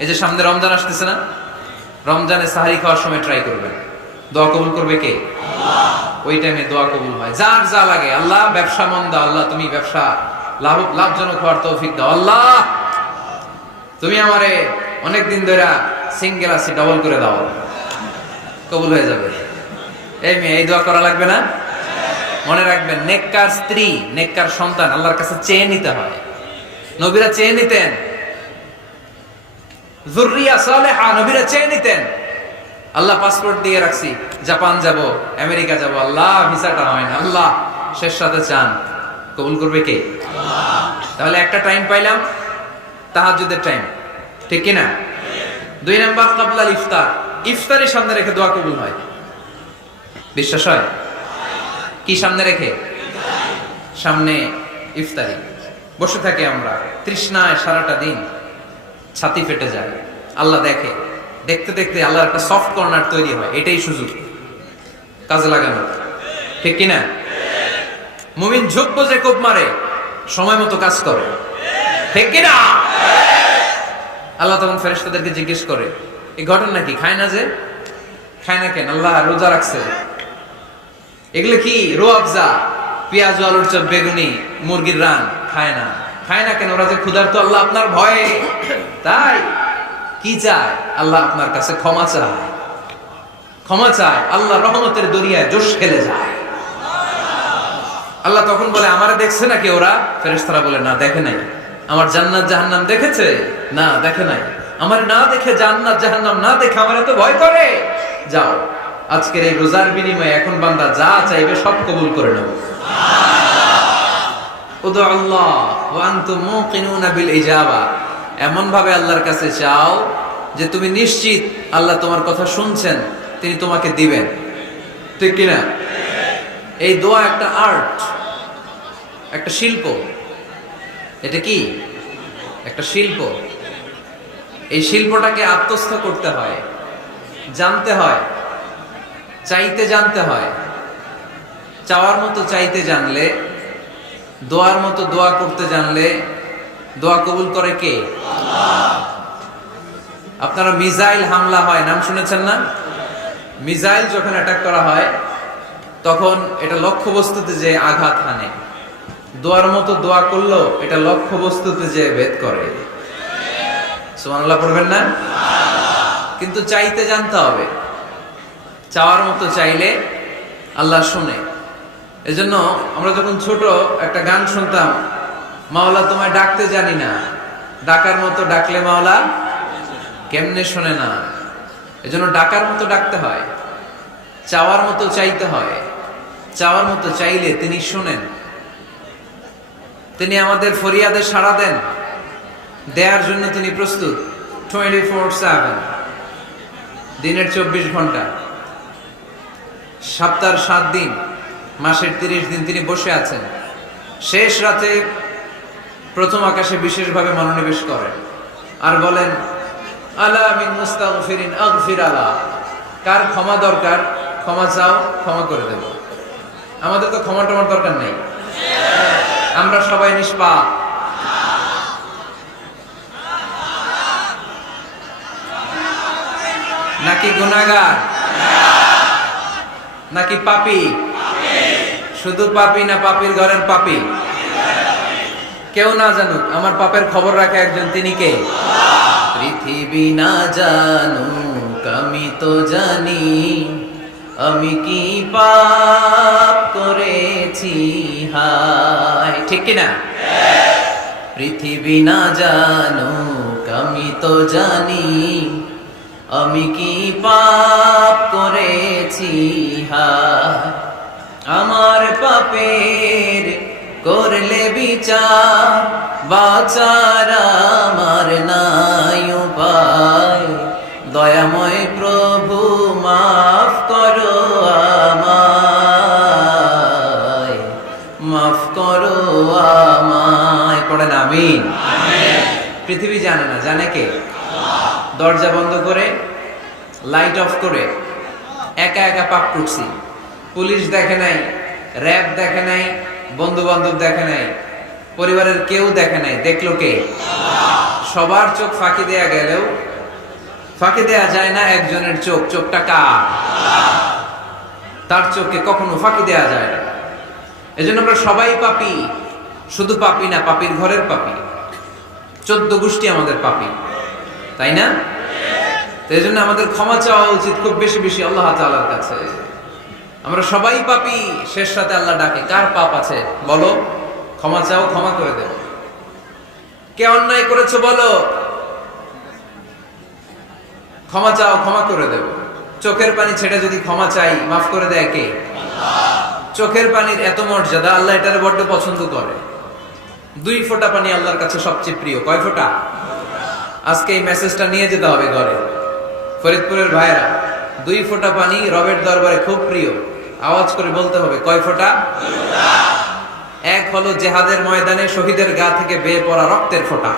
এই যে সামনে রমজান আসতেছে না, রমজানে সাহারি খাওয়ার সময় ট্রাই করবেন, দোয়া কবুল করবে কে? ওই টাইমে দোয়া কবুল হয়। যার যা লাগে, আল্লাহ ব্যবসা মন্দা, আল্লাহ তুমি ব্যবসা লাভজনক হওয়ার তৌফিক দাও, আল্লাহ তুমি আমারে অনেকদিন ধরে সিঙ্গেল আছি ডবল করে দাও, কবুল হয়ে যাবে। এই মেয়ে, এই দোয়া করা লাগবে না? মনে রাখবেন, নেককার স্ত্রী, নেককার সন্তান আল্লাহর কাছে চেয়ে নিতে হয়। নবীরা চেয়ে নিতেন, যুররিয়া সালেহা নবীরা চেয়ে নিতেন। আল্লাহ পাসপোর্ট দিয়ে রাখছি, জাপান যাব, আমেরিকা যাব, আল্লাহ ভিসাটা হয় না, আল্লাহ শেষ সাথে চান, কবুল করবে কে? তাহলে একটা টাইম পাইলাম, তাহাজ্জুদের টাইম, ঠিক কি না? 2 নাম্বার ক্বাবলাল ইফতার, ইফতারি সামনে রেখে দোয়া কবুল হয়। বিশ্বাস হয়? কি সামনে রেখে? সামনে ইফতারি। বসে থাকি আমরা তৃষ্ণায় সারাটা দিন, ছাতি ফেটে যায়, আল্লাহ দেখে, দেখতে দেখতে আল্লাহর একটা সফট কর্নার তৈরি হয়। এটাই সুযোগ কাজে লাগানো, ঠিক কিনা? মুমিন ঝুঁকবো যে কোপ মারে, সময় মতো কাজ করে, ঠিক কিনা? আল্লাহ তখন ফেরেশতাদেরকে জিজ্ঞেস করে, এই ঘটনা কি? খায় না যে, খায় না কেন? আল্লাহ রোজা রাখছে, এগুলো কি রোয়াবজা, পেঁয়াজ আলুর চপ, বেগুনি, মুরগির রান, খায় না। খায় না কেন? ওরা যে ক্ষুধার্ত, আল্লাহ আপনার ভয়ে। তাই কি চায়? আল্লাহ আপনার কাছে ক্ষমা চায়, ক্ষমা চায়, আল্লাহ রহমতের দরিয়ায় জোশ খেলে যায়। আল্লাহ তখন বলে, আমারে দেখছে নাকি ওরা? ফেরেশতারা বলে, না দেখে নাই। আমার জান্নাত জাহান্নাম দেখেছে? না দেখে নাই। আমার না দেখে, জান্নাত জাহান্নাম না দেখে আমার এত ভয় করে? যাও, আজকের এই রোজার বিনিময়ে এখন বান্দা যা চাইবে সব কবুল করে নেব। উদু আল্লাহ ওয়া আনতুম মুকিনুনা বিল ইজাবা, এমন ভাবে আল্লাহর কাছে চাও যে তুমি নিশ্চিত আল্লাহ তোমার কথা শুনছেন, তিনি তোমাকে দিবেন, ঠিক কিনা? এই দোয়া একটা আর্ট, একটা শিল্প। এটা কি? একটা শিল্প। এই শিল্পটাকে আত্মস্থ করতে হয়, জানতে হয়, চাইতে জানতে হয়। চাওয়ার মতো চাইতে জানলে, দোয়ার মতো দোয়া করতে জানলে, দোয়া কবুল করে কে? আল্লাহ। আপনারা মিসাইল হামলা হয়, নাম শুনেছেন না? মিসাইল যখন অ্যাটাক করা হয়, তখন এটা লক্ষ্যবস্তুতে যে আঘাত হানে। দোয়ার মতো দোয়া করলেও এটা লক্ষ্যবস্তুতে যে ভেদ করে। সুবহানাল্লাহ পড়বেন না? কিন্তু চাইতে জানতে হবে। চাওয়ার মতো চাইলে আল্লাহ শুনে। এজন্য আমরা যখন ছোট একটা গান শুনতাম, মাওলা তোমায় ডাকতে জানি না, ডাকার মতো ডাকলে মাওলা কেমনে শোনে না। এজন্য ডাকার মতো ডাকতে হয়, চাওয়ার মতো চাইতে হয়। চাওয়ার মতো চাইলে তিনি শুনেন, তিনি আমাদের ফরিয়াদে সাড়া দেন, দেওয়ার জন্য তিনি প্রস্তুত 24/7, দিনের 24 ঘন্টা, সপ্তাহের 7 দিন, মাসের 30 দিন তিনি বসে আছেন। শেষ রাতে প্রথম আকাশে বিশেষভাবে মনোনিবেশ করেন আর বলেন, আলা মিন মুস্তাগফিরিন আগফির আলা, কার ক্ষমা দরকার ক্ষমা চাও, ক্ষমা করে দেব। আমাদের তো ক্ষমা টমার দরকার নেই, আমরা সবাই নিষ্পাপ। নাকি গুনাহগার? নাকি পাপী? শুধু পাপী না পাপীর ঘরের পাপী? কেউ না জানুক, আমার পাপের খবর রাখে একজন, তিনি কে? পৃথিবী না জানুক, আমি তো জানি আমি কি পাপ করেছি, হায়, ঠিক কিনা? পৃথিবী না জানুক, আমি তো জানি আমি কি পাপ করেছি, হায়। আমার পাপের করলে বিচার, বাঁচার আমার নাই উপায়, দয়াময় প্রভু মাফ করো আমায়, মাফ করো আমায়। পড়েন আমিন। পৃথিবী জানে না, জানে কে? দরজা বন্ধ করে, লাইট অফ করে একা একা পাপ করছি। পুলিশ দেখে নাই, র্যাব দেখে নাই, বন্ধু বান্ধব দেখে নাই, পরিবারের কেউ দেখে নাই, দেখলো কে? সবার চোখ ফাঁকি দেয়া গেলেও ফাঁকি দেয়া যায় না একজনের চোখ, চোখটা কার? তার চোখকে কখনো ফাঁকি দেয়া যায় না। এজন্য আমরা সবাই পাপী, শুধু পাপী না, পাপীর ঘরের পাপী। 14 গোষ্ঠী আমাদের পাপী, তাই না? তো এই জন্য আমাদের ক্ষমা চাওয়া উচিত খুব বেশি বেশি আল্লাহ তাআলার কাছে। আমরা সবাই পাপী, শেষ রাতে আল্লাহ ডাকে, কার পাপ আছে বলো, ক্ষমা চাও, ক্ষমা করে দেব। কে অন্যায় করেছো বলো, ক্ষমা চাও, ক্ষমা করে দেব। চোখের পানি ছেড়ে যদি ক্ষমা চাই, মাফ করে দেয় কে? চোখের পানির এত মর্যাদা, আল্লাহ এটারে বড্ড পছন্দ করে। 2 ফোঁটা পানি আল্লাহর কাছে সবচেয়ে প্রিয়। কয় ফোঁটা? আজকে এই মেসেজটা নিয়ে যেতে হবে ঘরে। ফরিদপুরের ভাইরা, 2 ফোঁটা পানি রবের দরবারে খুব প্রিয়। আওয়াজ করে বলতে হবে, কয় ফোঁটা? 2 এক হলো জিহাদের ময়দানে শহীদের গা থেকে বেয়ে পড়া রক্তের ফোঁটা।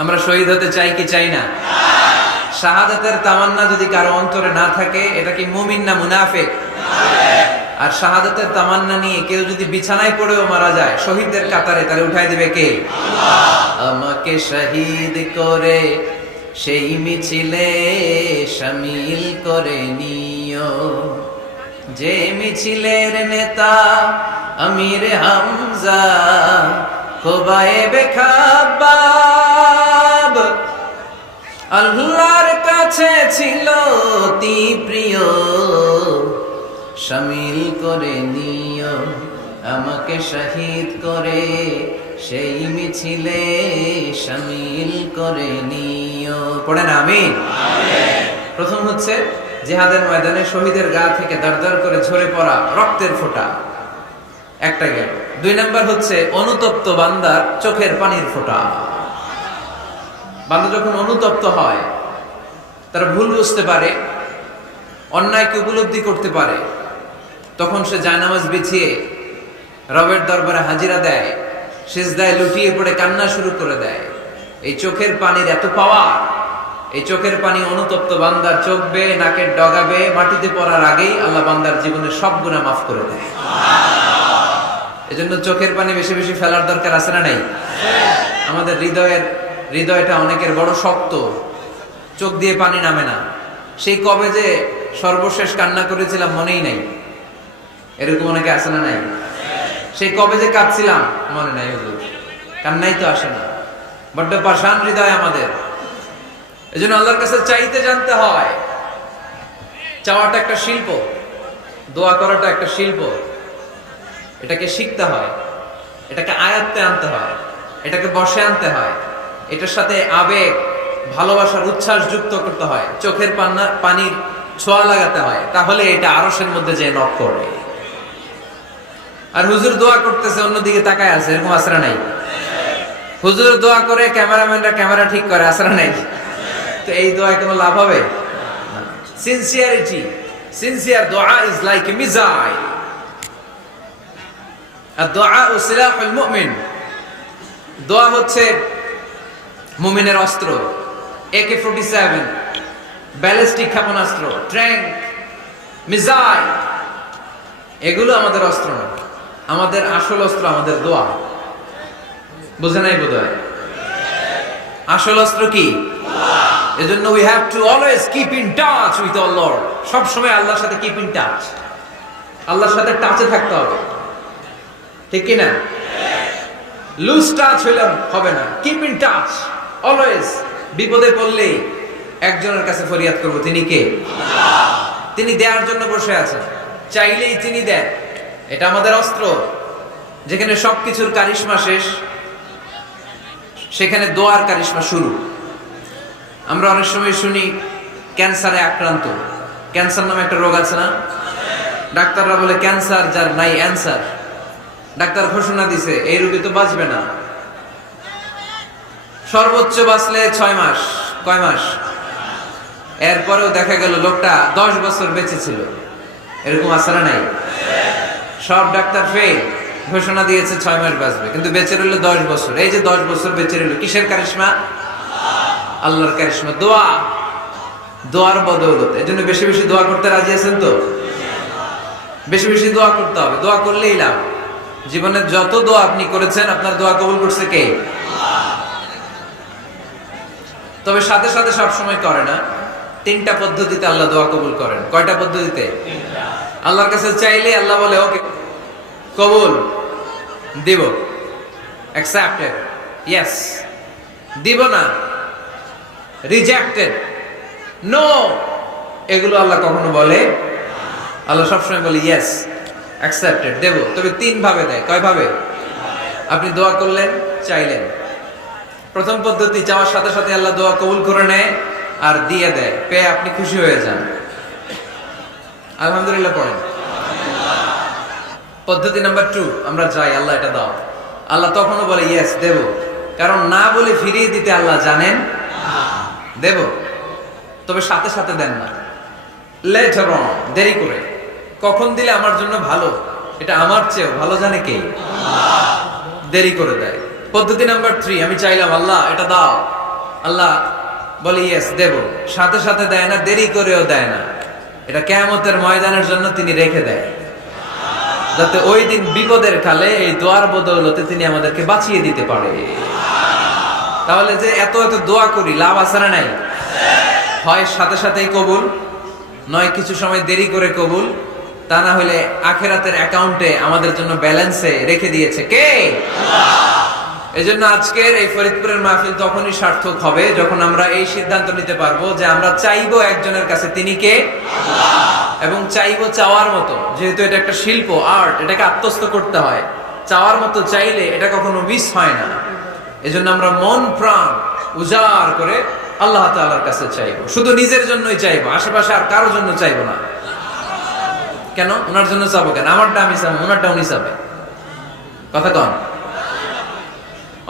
আমরা শহীদ হতে চাই কি চাই না? শাহাদাতের তামান্না যদি কারো অন্তরে না থাকে, এটা কি মুমিন না মুনাফিক? আর শাহাদাতের তামান্না নিয়ে কেউ যদি বিছানায় পড়েও মারা যায় শহীদদের কাতারে, তারে উঠাই দিবে কে? আমাকে শহীদ করে সেই মিছিলে শামিল করে নিও, যে মিছিলের নেতা আমির হামজা খোবায়েবে খাব্বাব। আল্লাহর কাছে ছিল অতি প্রিয়, শামিল করে নিও আমাকে শহীদ করে সেই মিছিলে শামিল করে নিও। পড়েন আমিন। প্রথম হচ্ছে জিহাদের ময়দানে শহীদের গা থেকে দাঁড় করে ঝরে পড়া রক্তের ফোঁটা, একটা গেল। 2 নাম্বার হচ্ছে অনুতপ্ত বান্দার চোখের পানির ফোঁটা। বান্দা যখন অনুতপ্ত হয়, তারা ভুল বুঝতে পারে, অন্যায়কে উপলব্ধি করতে পারে, তখন সে জায়নামাজ বিছিয়ে রবের দরবারে হাজিরা দেয়, সিজদায় লুটিয়ে পড়ে কান্না শুরু করে দেয়। এই চোখের পানির এত পাওয়ার, এই চোখের পানি অনুতপ্ত বান্দার চোখ বেয়ে নাকের ডগা বেয়ে মাটিতে পড়ার আগেই আল্লাহ বান্দার জীবনের সব গুনাহ মাফ করে দেয়। এজন্য চোখের পানি বেশি বেশি ফেলার দরকার আছে না নাই? আমাদের হৃদয়টা অনেকের বড় শক্ত, চোখ দিয়ে পানি নামে না। সেই কবে যে সর্বশেষ কান্না করেছিলাম মনেই নাই, এরকম অনেকে আছে না নাই? সেই কবে যে কাঁদছিলাম মনে নাই, হুজুর কান্নাই তো আসে না। বড্ড পাষাণ হৃদয় আমাদের। এজন্য আল্লাহর কাছে চাইতে জানতে হয়। চাওয়াটা একটা শিল্প, দোয়া করাটা একটা শিল্প। এটাকে শিখতে হয়, এটাকে আয়ত্তে আনতে হয়, এটাকে বসে আনতে হয়, এটার সাথে আবেগ, ভালোবাসার উচ্ছ্বাস যুক্ত করতে হয়, চোখের পানির ছোঁয়া লাগাতে হয়, তাহলে এটা আরশের মধ্যে যে নক করে। আর হুজুর দোয়া করতেছে অন্যদিকে তাকায় আছে, এরকম আসরা নাই? হুজুর দোয়া করে ক্যামেরাম্যানরা ক্যামেরা ঠিক করে, আসরা নাই? তো এই দোয়ায় কোনো লাভ হবে? সিনসিয়ারিটি, সিনসিয়ার দোয়া ইজ লাইক এ মিসাইল। আর দোয়া ও সিলাহুল মুমিন, দোয়া হচ্ছে মুমিনের অস্ত্র। AK-47 ব্যালিস্টিক ক্ষেপণাস্ত্র, ট্যাঙ্ক, মিসাইল, এগুলো আমাদের অস্ত্র না। আমাদের আসল অস্ত্র আমাদের দোয়া। বুঝে নাই বোধহয়? আসল অস্ত্র কি? এজন্য we have to always keep in touch with our Lord. সব সময় আল্লাহর সাথে keep in touch, আল্লাহর সাথে টাচে থাকতে হবে, ঠিক কি না? লুজ টাচ হইলে হবে না, কিপ ইন টাচ অলওয়েজ। বিপদে পড়লেই একজনের কাছে ফরিয়াদ করব, তিনি কে? তিনি দেওয়ার জন্য বসে আছেন, চাইলেই তিনি দেন। এটা আমাদের অস্ত্র। যেখানে সবকিছুর কারিশমা শেষ, সেখানে দোয়ার কারিশমা শুরু। আমরা অনেক সময় শুনি ক্যান্সারে আক্রান্ত। ক্যান্সার নামে একটা রোগ আছে না? ডাক্তাররা বলে ক্যান্সার যার নাই অ্যান্সার। ডাক্তার ঘোষণা দিছে এই রোগী তো বাঁচবে না, সর্বোচ্চ বাঁচলে 6 মাস। কয় মাস? এরপরেও দেখা গেল লোকটা 10 বছর বেঁচে ছিল। এরকম আছে না নাই? সব ডাক্তার ফেল, ঘোষণা দিয়েছে 6 মাস বাঁচবে, কিন্তু বেঁচে রইল 10 বছর। এই যে 10 বছর বেঁচে রইল, কিসের কারিশমা? আল্লাহর কারিশমা। দোয়া, দোয়ার বদৌলতে। এজন্য বেশি বেশি দোয়া করতে রাজি আছেন তো? বেশি বেশি দোয়া করতে হবে, দোয়া করলেই লাভ। জীবনের যত দোয়া আপনি করেছেন, আপনার দোয়া কবুল করছে কে? তবে সাথে সাথে সব সময় করে না। তিনটা পদ্ধতিতে আল্লাহ দোয়া কবুল করেন। কয়টা পদ্ধতিতে? আল্লাহর কাছে চাইলে আল্লাহ বলে ওকে কবুল, দিব, অ্যাকসেপ্টেড, ইয়েস। দিব না, রিজেক্টেড, নো, এগুলো আল্লাহ কখনো বলে? আল্লাহ সবসময় বলে ইয়েস, অ্যাকসেপ্টেড, দেব। তবে তিন ভাবে দেয়। কয় ভাবে? আপনি দোয়া করলেন, চাইলেন, প্রথম পদ্ধতি চাওয়ার সাথে সাথে আল্লাহ দোয়া কবুল করে নেয় আর দিয়ে দেয়, পেয়ে আপনি খুশি হয়ে যান, আলহামদুলিল্লাহ পড়েন। পদ্ধতি নাম্বার 2, আমরা চাই আল্লাহ এটা দাও, আল্লাহ তখনও বলে ইয়েস, দেব। কারণ না বলে ফিরিয়ে দিতে আল্লাহ জানেন দেব, তবে সাথে সাথে দেন না, লেটার অন, দেরি করে। কখন দিলে আমার জন্য ভালো, এটা আমার চেয়েও ভালো জানে কে? দেরি করে দেয়। পদ্ধতি নাম্বার 3, আমি চাইলাম আল্লাহ এটা দাও, আল্লাহ বলে ইয়েস, দেব, সাথে সাথে দেয় না, দেরি করেও দেয় না। এটা কিয়ামতের ময়দানের জন্য তিনি রেখে দেয়, যাতে ওই দিন বিপদের কালে এই দোয়ার বদৌলতে তিনি আমাদেরকে বাঁচিয়ে দিতে পারে। তাহলে যে এত এত দোয়া করি, লাভ আছে না নাই? হয় সাথে সাথেই কবুল, নয় কিছু সময় দেরি করে কবুল। তা না হলে আখেরাতের অ্যাকাউন্টে আমাদের জন্য ব্যালেন্সে রেখে দিয়েছে কে? এজন্য আজকের এই ফরিদপুরের মাহফিল তখনই সার্থক হবে যখন আমরা এই সিদ্ধান্ত নিতে পারবো যে আমরা চাইবো একজনের কাছে, তিনি কে? এবং চাইবো চাওয়ার মতো। যেহেতু এটা একটা শিল্প, আর্ট, এটাকে আত্মস্থ করতে হয়। চাওয়ার মতো চাইলে এটা কখনো মিস হয় না। এজন্য আমরা মন প্রাণ উজাড় করে আল্লাহ তাআলার কাছে চাইবো, শুধু নিজের জন্যই চাইবো, আশেপাশে আর কারোর জন্য চাইবো না। কেন? ওনার জন্য চাবো কেন? আমারটা আমি চাবো, ওনারটা উনি চাবে। কথা কন।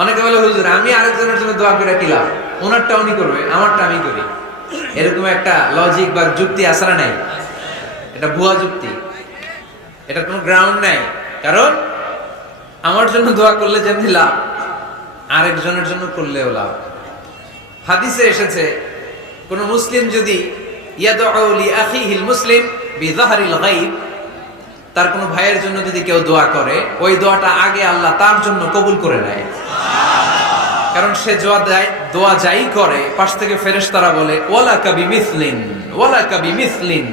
অনেকে বলে হুজুর আমি আরেকজনের জন্য দোয়া করে কি লাভ, ওনারটা উনি করবে, আমারটা আমি করি। এরকম একটা লজিক বা যুক্তি আসরা নাই, এটা ভুয়া যুক্তি, এটা কোনো গ্রাউন্ড নাই। কারণ আমার জন্য দোয়া করলে যেমনি লাভ, আরেকজনের জন্য করলেও লাভ। হাদিসে এসেছে কোন মুসলিম যদি ইয়াদউ লি আখিহিল মুসলিম বিযাহরিল গায়ব, তার কোন ভাইয়ের জন্য যদি কেউ দোয়া করে, ওই দোয়াটা আগে আল্লাহ তার জন্য কবুল করে নেয়। কারণ সে দোয়া যাই করে, পাশ থেকে ফেরেশতারা বলে ওয়ালাকা বিমিসলিন, ওয়ালাকা বিমিসলিন,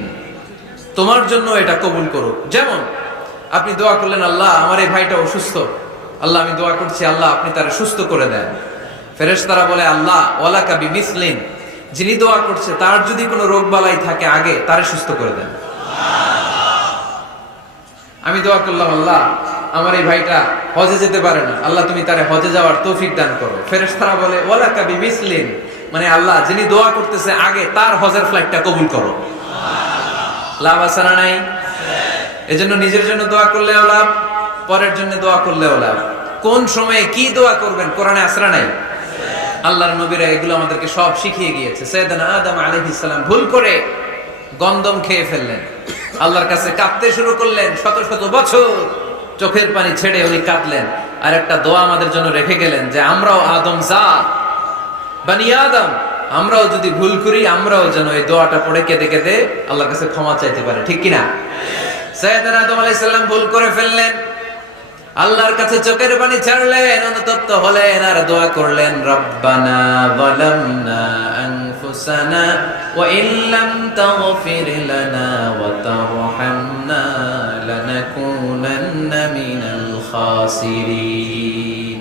তোমার জন্য এটা কবুল করুক। যেমন আপনি দোয়া করলেন আল্লাহ আমার এই ভাইটা অসুস্থ, আল্লাহ আমি দোয়া করছি আল্লাহ আপনি তারে সুস্থ করে দেন। ফেরেশতারা বলে আল্লাহ ওয়ালাকা বিমিসলিন, যিনি দোয়া করছে তার যদি কোনো রোগ বালাই থাকে আগে তারে সুস্থ করে দেন। আমি দোয়া করলাম আল্লাহ আমার এই ভাইটা হজে যেতে পারে না, আল্লাহ তুমি তারে হজে যাওয়ার তৌফিক দান করো। ফেরেশতারা বলে ওয়ালাকা বিমিসলিন, মানে আল্লাহ যিনি দোয়া করতেছে আগে তার হজের ফ্লাইটটা কবুল করো। লাভ আছে না নাই? এজন্য নিজের জন্য দোয়া করলেও লাভ, পরের জন্য দোয়া করলেও লাভ। কোন সময়ে কি দোয়া করবেন কোরআনে আসরা নাই? আল্লাহর নবীরা এগুলো আমাদেরকে সব শিখিয়ে গিয়েছে। সাইয়েদনা আদম আলাইহিস সালাম ভুল করে গন্ধম খেয়ে ফেললেন, আল্লাহর কাছে কাঁদতে শুরু করলেন, শত শত বছর চোখের পানি ছেড়ে উনি কাঁদলেন। আর একটা দোয়া আমাদের জন্য রেখে গেলেন যে আমরাও আদম জাত, বানি আদম, আমরাও যদি ভুল করি আমরাও যেন এই দোয়াটা পড়ে কেঁদে কেঁদে আল্লাহর কাছে ক্ষমা চাইতে পারি, ঠিক কিনা? সাইয়েদনা আদম আলাইহিস সালাম ভুল করে ফেললেন, আল্লাহর কাছে চোখের পানি ছাড়লেন, অনুতপ্ত হলেন আর দোয়া করলেন রব্বানা যালামনা আনফুসানা ওয়া ইল্লাম তাগফির লানা ওয়া তারহামনা লানাকুনান্না মিনাল খাসিরিন।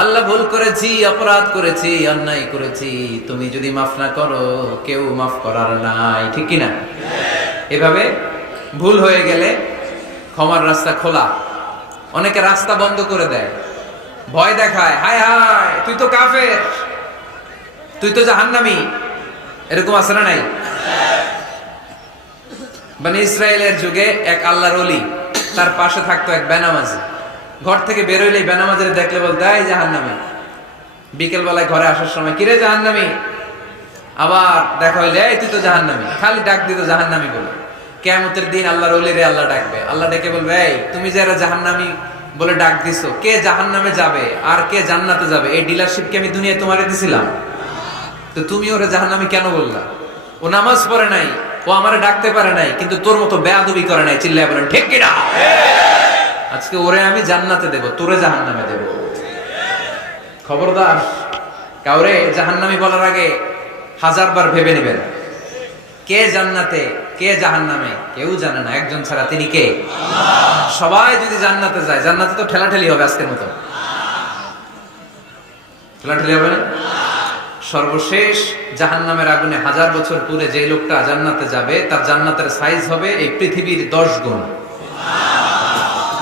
আল্লাহ ভুল করেছি, অপরাধ করেছি, অন্যায় করেছি, তুমি যদি মাফ না করো কেউ মাফ করার নাই, ঠিক কিনা? এভাবে ভুল হয়ে গেলে ক্ষমার রাস্তা খোলা। অনেকে রাস্তা বন্ধ করে দেয়, ভয় দেখায়, হায় হায় তুই তো কাফের, তুই তো জাহান্নামী, এরকম আছে না নাই? বনি ইসরায়েলের যুগে এক আল্লাহর ওলি, তার পাশে থাকতো এক বেনামাজি। ঘর থেকে বেরোইলেই বেনামাজির দেখলে বলতে এই জাহান্নামী। বিকেল বেলায় ঘরে আসার সময় কিরে জাহান্নামী, আবার দেখা হইলে এই তুই তো জাহান্নামী, খালি ডাক দিত জাহান্নামী বলে। কিয়ামতের দিন আল্লাহর ওলিরে আল্লাহ ডাকবে, আল্লাহ ডেকে বলবে এই তুমি যারা জাহান্নামী বলে ডাক দিছো, কে জাহান্নামে যাবে আর কে জান্নাতে যাবে এই ডিলারশিপ কি আমি দুনিয়ায় তোমারে দিছিলাম? তো তুমি ওরে জাহান্নামী কেন বললা? ও নামাজ পড়ে নাই, ও আমারে ডাকতে পারে নাই, কিন্তু তোর মতো বেয়াদবি করে নাই, চিল্লায় বলেন ঠিক কিনা? আজকে ওরে আমি জান্নাতে দেব, তোরে জাহান্নামে দেব। খবরদার, কাউরে জাহান্নামী বলার আগে 1000 বার ভেবে নেবেন, কে জান্নাতে কে জাহান্নামে কেউ জানে না, একজন ছাড়া, তিনি কে? সবাই যদি জান্নাতে যায়, জান্নাতে তো ঠেলাঠেলি হবে আজকের মতো, ঠেলাঠেলি হবে না? সর্বশেষ জাহান্নামের আগুনে 1000 বছর পরে যে লোকটা জান্নাতে যাবে, তার জান্নাতের সাইজ হবে এই পৃথিবীর 10 গুণ।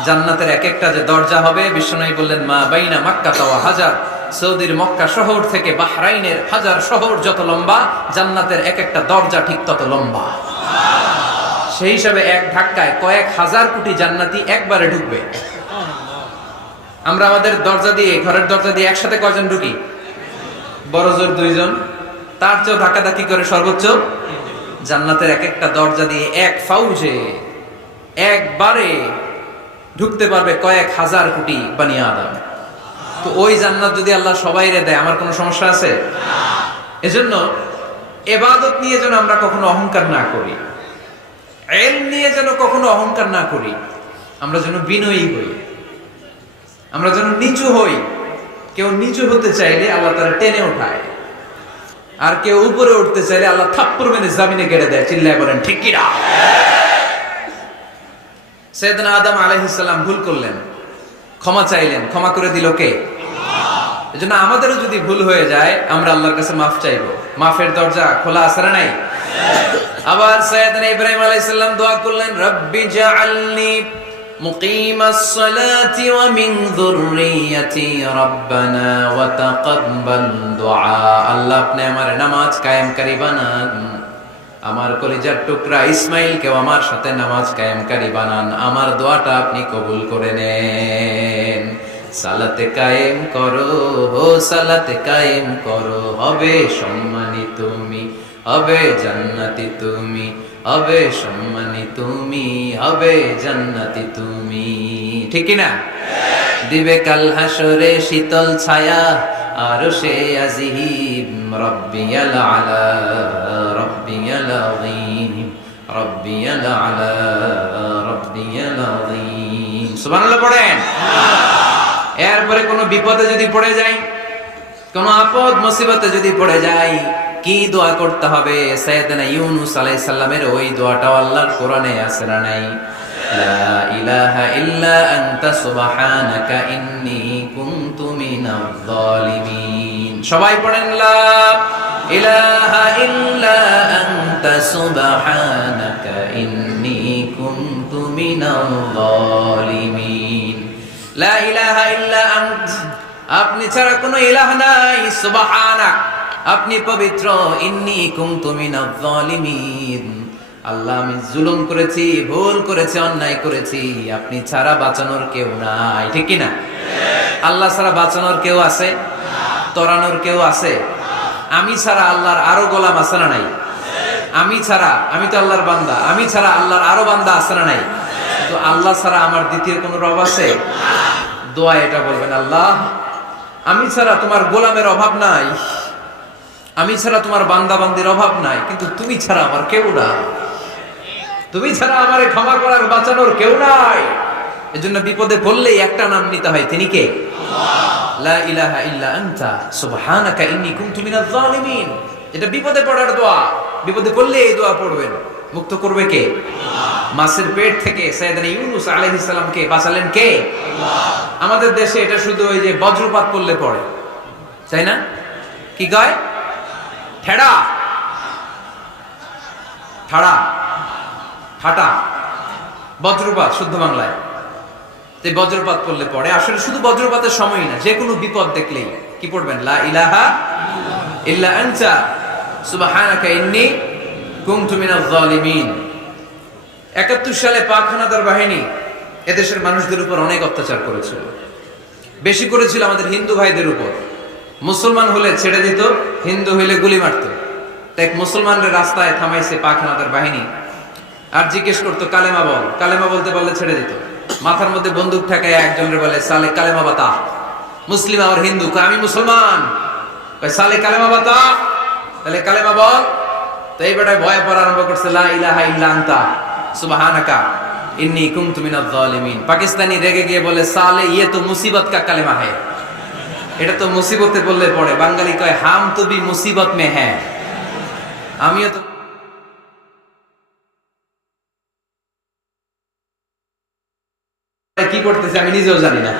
জান্নাতের এক একটা যে দরজা হবে, বিশ্বনবী বললেন মা বাইনা মাক্কা ওয়া হাজার, সৌদির মক্কা শহর থেকে বাহরাইনের হাজার শহর যত লম্বা, জান্নাতের এক একটা দরজা ঠিক তত লম্বা। সেই হিসাবে এক ধাক্কায় কয়েক হাজার কোটি জান্নাতি একবারে ঢুকবে। আমরা আমাদের দরজা দিয়ে, ঘরের দরজা দিয়ে একসাথে কয়জন ঢুকি? বড় জোর 2 জন, তার চেয়েও ধাক্কাধাক্কি করে সর্বোচ্চ। জান্নাতের এক একটা দরজা দিয়ে এক ফাউজে একবারে ঢুকতে পারবে কয়েক হাজার কোটি বানি আদম। তো ওই জান্নাত যদি আল্লাহ সবাইরে দেয়, আমার কোনো সমস্যা আছে? এজন্য ইবাদত নিয়ে যেন আমরা কখনো অহংকার না করি, ইলম নিয়ে যেন কখনো অহংকার না করি, আমরা যেন বিনয়ী হই, আমরা যেন নিচু হই। কেউ নিচু হতে চাইলে আল্লাহ তারা টেনে ওঠায়, আর কেউ উপরে উঠতে চাইলে আল্লাহ থাপ্পড় মেরে জমিনে গেড়ে দেয়। চিল্লায় বলেন ঠিক কি না? সাইয়েদনা আদম আলাইহিস সালাম ভুল করলেন, ক্ষমা চাইলেন, ক্ষমা করে দিল কে? এজন্য আমাদেরও যদি ভুল হয়ে যায়, আমরা আল্লাহর কাছে মাফ চাইবো। মাফের দরজা খোলা আছে না নাই? আবার সাইয়েদনা ইব্রাহিম আলাইহিস সালাম দোয়া করলেন, রব্বি জাআলনি মুকিমাস সালাতি ওয়া মিন যুররিয়াতি রব্বানা ওয়া তাকাব্বাল দুআ। আল্লাহ আপনি আমার নামাজ কায়েমকারী বানান, আমার কলিজার টুকরা ইসমাইলকেও আমার সাথে নামাজ কায়েমকারী বানান, আমার দোয়াটা আপনি কবুল করে নেন। সালাতে কায়েম করো, হো সালাতে কায়েম করো, হবে সম্মানী তুমি, হবে জান্নাতি তুমি, হবে সম্মানী তুমি, হবে জান্নাতি তুমি। ঠিক কি না? দিবে কাল হাসরে শীতল ছায়া, আরশে আজিম, রব্বিয়াল আলা, রব্বিয়াল আযীম, রব্বিয়াল আলা, রব্বিয়াল আযীম। সুবহানাল্লাহ পড়েন। এরপরে কোনো বিপদে যদি পড়ে যাই, কোনো আপদ মুসিবতে যদি পড়ে যাই, কি দোয়া করতে হবে? সাইয়েদনা ইউনূস আলাইহিস সালামের ওই দোয়াটাও আল্লাহর কোরআনে আছে না নাই? লা ইলাহা ইল্লা আনতা সুবহানাকা ইন্নী কুনতু মিনাজ জালিমিন। সবাই পড়েন লা ইলাহা ইল্লা আনতা সুবহানাকা ইন্নী কুনতু মিনাজ জালিমিন। লা ইলাহা ইল্লা আন্ত, আপনি ছাড়া কোনো ইলাহ নাই, সুবহানাক, আপনি পবিত্র, ইন্নী কুনতু মিনাজ জালিমিন, আল্লাহ আমি জুলুম করেছি, ভুল করেছি, অন্যায় করেছি, আপনি ছাড়া বাঁচানোর কেউ নাই। ঠিক কি না? আল্লাহ ছাড়া বাঁচানোর কেউ আছে? তরানোর কেউ আছে? আমি ছাড়া আল্লাহর আরো গোলাম আছে না নাই? আমি ছাড়া, আমি তো আল্লাহর বান্দা, আমি ছাড়া আল্লাহর আরো বান্দা আছে না নাই? তো আল্লাহ ছাড়া আমার দ্বিতীয় কোনো রব আছে? দোয়া এটা বলবেন, আল্লাহ আমি ছাড়া তোমার গোলামের অভাব নাই, আমি ছাড়া তোমার বান্দা বান্দির অভাব নাই, কিন্তু তুমি ছাড়া আমার কেউ নাই, তুমি ছাড়া আমার ক্ষমা করার বাঁচানোর কেউ নাই। এজন্য বিপদে পড়লেই একটা নাম নিতে হয়, তিনি কে? লা ইলাহা ইল্লা আনতা সুবহানাকা ইন্নী কুনতু মিনাজ জালিমিন। এটা বিপদে পড়ার দোয়া, বিপদে পড়লে এই দোয়া পড়বেন। মুক্ত করবে কে? মাছের পেট থেকে সাইয়েদনা ইউনূস আলাইহিস সালামকে বাঁচালেন কে? আমাদের দেশে এটা শুধু ওই যে বজ্রপাত পড়লে পড়ে, তাই না? কি কয়? ঠেড়া, ঠাড়া, ঠাটা, বজ্রপাত শুদ্ধ বাংলায়। বজ্রপাত পড়লে পড়ে। আসলে শুধু বজ্রপাতের সময় না, যে কোনো বিপদ দেখলেই কি পড়বেন? লা ইলাহা ইল্লা আনতা সুবহানাকা ইন্নী কুনতু মিনাজ জালিমিন। ৭১ সালে পাক হানাদার বাহিনী এদেশের মানুষদের উপর অনেক অত্যাচার করেছিল, বেশি করেছিল আমাদের হিন্দু ভাইদের উপর। মুসলমান হলে ছেড়ে দিত, হিন্দু হইলে গুলি মারত। এক মুসলমানদের রাস্তায় থামাইছে পাক হানাদার বাহিনী, আর জিজ্ঞেস করতো কালেমা বল, কালেমা বলতে পারলে ছেড়ে দিত। মাথার মধ্যে বন্দুক ঠেকায় একজনের বলে সালে কালেমা বাতা, মুসলিম আর হিন্দু, আমি মুসলমান, সালে কালেমা বাতা, তাহলে কালেমা বল। তো এই বেটায় ভয় পড়া আরম্ভ করছে, লা ইলাহা ইল্লা আনতা সুবহানাকা ইন্নী কুনতু মিনাজ জালিমিন। পাকিস্তানি রেগে গিয়ে বলে সালে ইয়ে তো মুসিবত কা কালেমা है। এটা তো মুসিবতে বললে পড়ে, বাঙালি কয় হাম তো বি মুসিবত মে হ্যাঁ। আমিও তো কি করতেছি আমি নিজেও জানি না।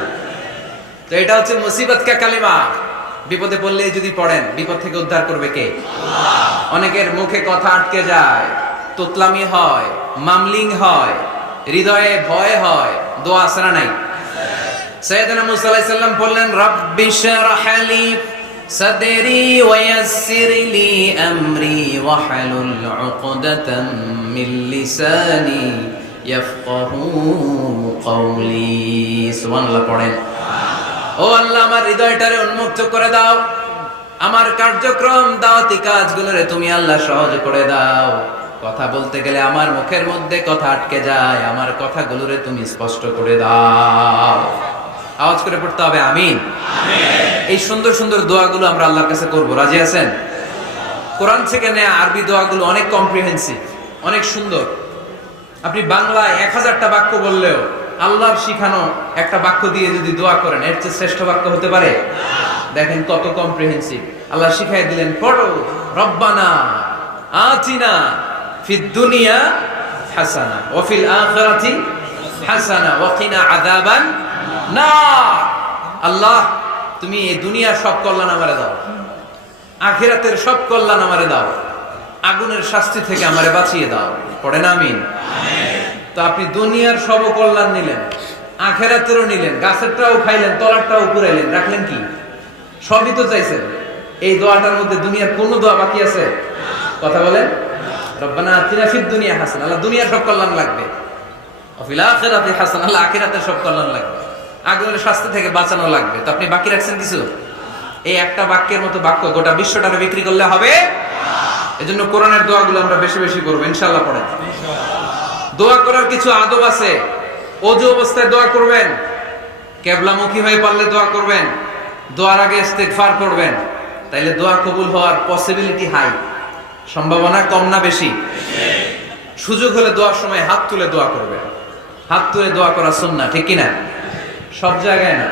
তো এটা হচ্ছে মুসিবত কা কালিমা। বিপদে পড়লেই যদি পড়েন, বিপদ থেকে উদ্ধার করবে কে? অনেকের মুখে কথা আটকে যায়, তোতলামি হয়, মামলিং হয়, হৃদয়ে ভয় হয়, দোয়া আসরা নাই। সাইয়েদনা মুসা আলাইহিস সালাম বললেন, রাব্বি শরহ লি সাদরি ওয়া ইয়াসসির লি আমরি ওয়াহলুল উকদাতাম মিন লিসানি ইয়াফকাহু কওলি। সুবহানাল্লাহ পড়েন। ও আল্লাহ, আমার হৃদয়টারে উন্মুক্ত করে দাও, আমার কার্যক্রম দাওয়াতি কাজগুলোরে তুমি আল্লাহ সহজ করে দাও। কথা বলতে গেলে আমার মুখের মধ্যে কথা আটকে যায়, আমার কথাগুলোরে তুমি স্পষ্ট করে দাও। আওয়াজ করে পড়তে হবে আমিন। এই সুন্দর সুন্দর দোয়াগুলো আমরা আল্লাহর কাছে করব, রাজি আছেন? কোরআন থেকে নেয়া আরবি দোয়াগুলো অনেক কম্প্রিহেন্সিভ, অনেক সুন্দর। আপনি বাংলায় 1000টা বাক্য বললেও আল্লাহর শিখানো একটা বাক্য দিয়ে যদি দোয়া করেন, এর চেয়ে শ্রেষ্ঠ বাক্য হতে পারে? দেখেন কত কম্প্রিহেন্সিভ। আল্লাহ শিখাই দিলেন, পড়ো রব্বানা আতিনা ফিদ দুনিয়া হাসানা ওয়া ফিল আখিরাতি হাসানা ওয়া কিনা আযাবান নার। আল্লাহ, তুমি এই দুনিয়ার সব কল্যাণ আমারে দাও, আখিরাতের সব কল্যাণ আমারে দাও, আগুনের শাস্তি থেকে আমারে বাঁচিয়ে দাও। পড়েন আমিন। তো আপনি দুনিয়ার সব কল্যাণ নিলেন, আখিরাতেরও নিলেন, গাছেরটাও খাইলেন, তলারটাও পুরাইলেন, রাখলেন কি? সবই তো চাইছেন। এই দোয়াটার মধ্যে দুনিয়ার কোন দোয়া বাকি আছে? কথা বলেন। রব্বানা আতিনা ফিদ দুনিয়া হাসানা, আল্লাহ দুনিয়ার সব কল্যাণ লাগবে। ওয়া ফিল আখিরাতি হাসানা, আল্লাহ আখিরাতের সব কল্যাণ লাগবে, আগুনের শাস্তি থেকে বাঁচানো লাগবে। তো আপনি বাকি রাখছেন কিছু? এই একটা বাক্যের মতো বাক্য গোটা বিশ্বটারে বিক্রি করলে হবে? এজন্য কোরআনের দোয়াগুলো আমরা বেশি বেশি করব ইনশাআল্লাহ। পড়েন। দোয়া করার কিছু আদব আছে। ওযু অবস্থায় দোয়া করবেন, কিবলামুখী হয়ে পারলে দোয়া করবেন, দোয়ার আগে ইস্তিগফার করবেন, তাইলে দোয়া কবুল হওয়ার পসিবিলিটি হাই, সম্ভাবনা কম না বেশি? সুযোগ হলে দোয়ার সময় হাত তুলে দোয়া করবেন। হাত তুলে দোয়া করা সুন্নাহ, ঠিক কি না? সব জায়গায় না।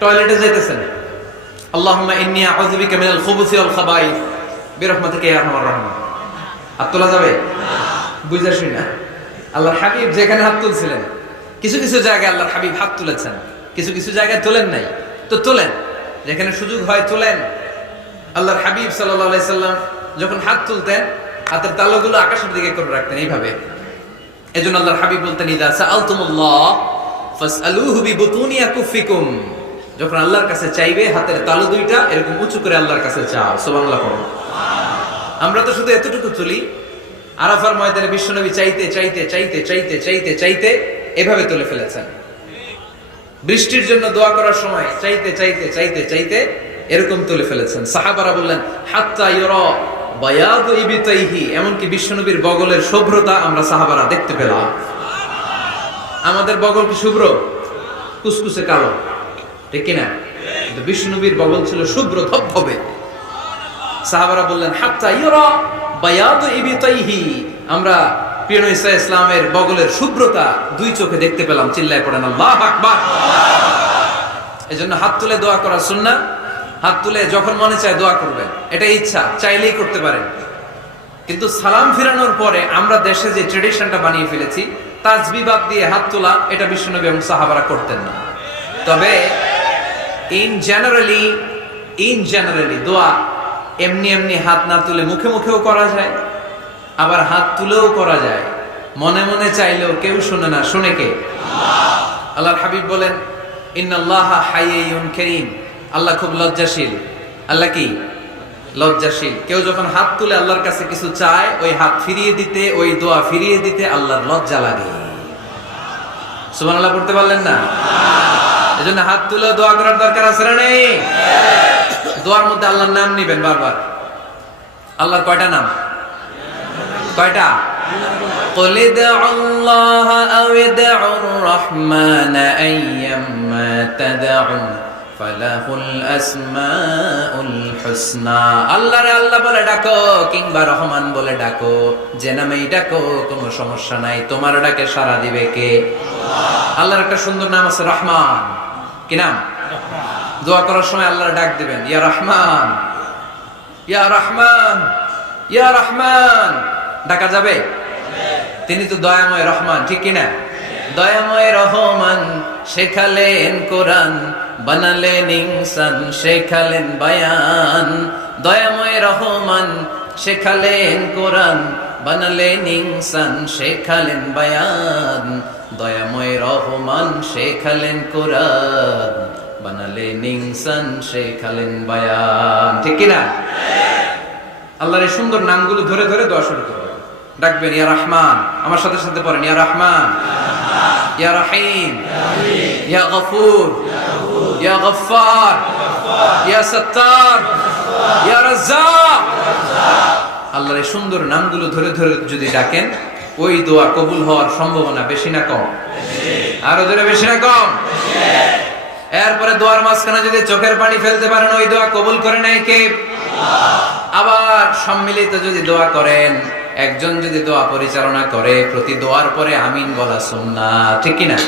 টয়লেটে যাইতেছেন, আল্লাহুম্মা ইন্নী আউযু বিকা মিনাল খুবুসি ওয়াল খাবাইস বিরহমাতিকা ইয়া আরহামার রাহিমিন। হাত তোলা যাবে? বুঝাসই না। আল্লাহর হাবিব যেখানে হাত তুলছিলেন, কিছু কিছু জায়গায় আল্লাহর হাবিব হাত তুলেছেন, কিছু কিছু জায়গায় তোলেন নাই। তো তোলেন, যেখানে সুযোগ হয় তোলেন। আল্লাহর হাবিব সাল্লাল্লাহু আলাইহি সাল্লাম যখন হাত তুলতেন, হাতের তালুগুলো আকাশের দিকে করে রাখতেন এইভাবে। এজন্য আল্লাহর হাবিব বলতেন, ইযা সাআলতুমুল্লাহ ফাসআলুহু বিবুতুনি আকুফিকুম। যখন আল্লাহর কাছে চাইবে, হাতের তালু দুইটা এরকম উঁচু করে আল্লাহর কাছে চাও। সুবহানাল্লাহ পড়ো। আমরা তো শুধু এতটুকু তুলি। আরাফার ময়দানে বিশ্বনবী চাইতে চাইতে চাইতে চাইতে চাইতে চাইতে এভাবে তুলে ফেলেছেন। বৃষ্টির জন্য দোয়া করার সময় চাইতে চাইতে চাইতে চাইতে এরকম তুলে ফেলেছেন। সাহাবারা বললেন, হাত্তা ইউরা বায়াদু ইবতাইহি, এমনকি বিশ্বনবীর বগলের শুভ্রতা আমরা সাহাবারা দেখতে পেলাম। আমাদের বগল কি শুভ্র? কুসকুসে কালো, ঠিক কিনা? কিন্তু বিশ্বনবীর বগল ছিল শুভ্র ধবধবে। সাহাবারা বললেন, হাত্তা ইউরা বায়াদু ইবতাইহি, আমরা প্রিয় নবী সাল্লাল্লাহু আলাইহি ইসলামের বগলের শুভ্রতা দুই চোখে দেখতে পেলাম। চিল্লায় পড়েন আল্লাহু আকবার। এজন্য হাত তুলে দোয়া করা সুন্নাহ। হাত তুলে যখন মনে চায় দোয়া করবেন, এটা ইচ্ছা, চাইলেই করতে পারেন। কিন্তু সালাম ফিরানোর পরে আমরা দেশে যে ট্রেডিশনটা বানিয়ে ফেলেছি, তাসবিহ বাদ দিয়ে হাত তোলা, এটা বিশ্বনবী এবং সাহাবারা করতেন না। তবে ইন জেনারেলি দোয়া এমনি এমনি হাত না তুলে মুখে মুখেও করা যায়, আবার হাত তুলেও করা যায়। মনে মনে চাইলেও কেউ শুনে না, শুনে কে? আল্লাহর হাবিব বলেন, ইন্নাল্লাহা হাইয়্যুন কারীম, আল্লাহ খুব লজ্জাশীল। আল্লাহ কি? লজ্জাশীল। কেউ যখন হাত তুলে আল্লাহর কাছে কিছু চায়, ওই হাত ফিরিয়ে দিতে, ওই দোয়া ফিরিয়ে দিতে আল্লাহর লজ্জা লাগে। সুবহানাল্লাহ পড়তে পারলেন না? এজন্য হাত তুলে দোয়া করার দরকার আছে না নেই? দোয়ার মধ্যে আল্লাহর নাম নিবেন বারবার। আল্লাহর কয়টা নাম? কয়টা? قل ادعوا الله أو ادعوا الرحمن أيما تدعوا فله الأسماء الحسنى। আল্লাহ রে আল্লাহ বলে ডাকো, কিংবা রহমান বলে ডাকো, যে নামেই ডাকো কোনো সমস্যা নাই, তোমার ডাকে সাড়া দিবে কে? আল্লাহর একটা সুন্দর নাম আছে রহমান। কি নাম? দোয়া করার সময় আল্লাহর ডাক দিবেন, ইয়া রহমান, ইয়া রহমান, ইয়া রহমান। ডাকা যাবে? তিনি তো দয়াময় রহমান, ঠিক কিনা? দয়াময় রহমান শেখালেন কোরআন, বানালেন ইনসান, শেখালেন বায়ান। দয়াময় রহমান শেখালেন কোরআন, বানালেন ইনসান, শেখালেন বায়ান। দয়াময় রহমান শেখালেন কোরআন, বানালেন ইনসান, শেখালেন বায়ান, ঠিক কিনা? আল্লাহর এই সুন্দর নামগুলো ধরে ধরে দোয়া শুরু করবেন। ডাকবেন ইয়া রহমান, আমার সাথে সাথে পড়েন ইয়া রহমান, ইয়া রহিম, ইয়া গফুর, ইয়া গফফার, ইয়া সত্তার, ইয়া রাজ্জাক। আল্লাহর এই সুন্দর নামগুলো ধরে ধরে যদি ডাকেন, ওই দোয়া কবুল হওয়ার সম্ভাবনা বেশি না কম? আরো জোরে, বেশি না কম? এরপরে দোয়ার মাঝখানে যদি চোখের পানি ফেলতে পারেন, ওই দোয়া কবুল করে নেয় কে? আবার সম্মিলিত যদি দোয়া করেন, একজন যদি দোয়া পরিচালনা করে, প্রতি দোয়ার পরে আমিন বলা সুন্নাহ, ঠিক কিনা?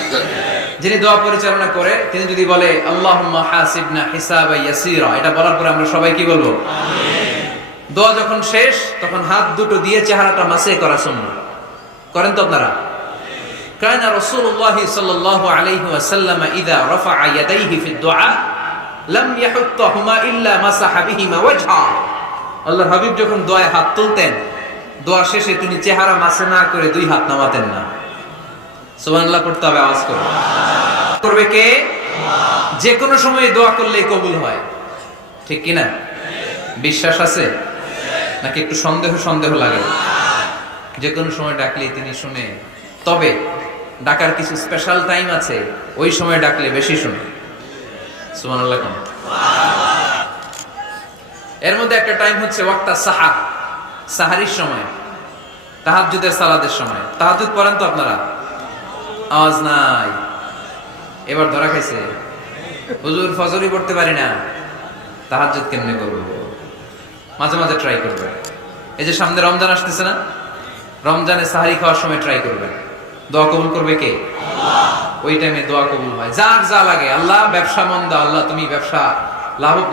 যিনি দোয়া পরিচালনা করে তিনি যদি বলে আল্লাহুম্মা হাসিবনা হিসাবান ইয়াসীরা, এটা বলার পরে আমরা সবাই কি বলবো? আমিন। দোয়া যখন শেষ তখন হাত দুটো দিয়ে চেহারাটা মাসে করা সুন্নাহ। করেন তো আপনারা? কানা রাসূলুল্লাহ সাল্লাল্লাহু আলাইহি ওয়াসাল্লাম ইযা রাফা ইয়াদাইহি ফি দুআ লাম ইয়াহুত্তাহুমা ইল্লা মাসাহা বিহিমা ওয়াজহা। আল্লাহর হাবিব যখন দোয়ায় হাত তুলতেন, দোয়া শেষে তিনি চেহারা মাসে না করে দুই হাত নামাতেন না। সুবহানাল্লাহ পড়তে হবে, আওয়াজ করে। করবে কে? যে কোনো সময় দোয়া করলে কবুল হয়, ঠিক কিনা? বিশ্বাস আছে নাকি একটু সন্দেহ সন্দেহ লাগে? যে কোনো সময় ডাকলে তিনি শুনে, তবে ডাকার কিছু স্পেশাল টাইম আছে, ওই সময় ডাকলে বেশি শুনে। সুবহানাল্লাহ। এর মধ্যে একটা টাইম হচ্ছে ওয়াক্তা সাহার, সাহারির সময়, তাহাজ্জুদের সালাতের সময়। তাহাজ্জুদ পড়েন তো আপনারা? আওয়াজ নাই, এবার ধরা খাইছে। হুজুর ফজরই পড়তে পারি না, তাহাজ্জুদ কেমনে করব? মাঝে মাঝে ট্রাই করবেন। এই যে সামনে রমজান আসতেছে না, রমজানে সাহারি খাওয়ার সময় ট্রাই করবেন। দোয়া কবুল করবে কে? আল্লাহ। ওই টাইমে দোয়া কবুল হয়। যার যা লাগে, আল্লাহ ব্যবসা মন দাও, আল্লাহ তুমি ব্যবসা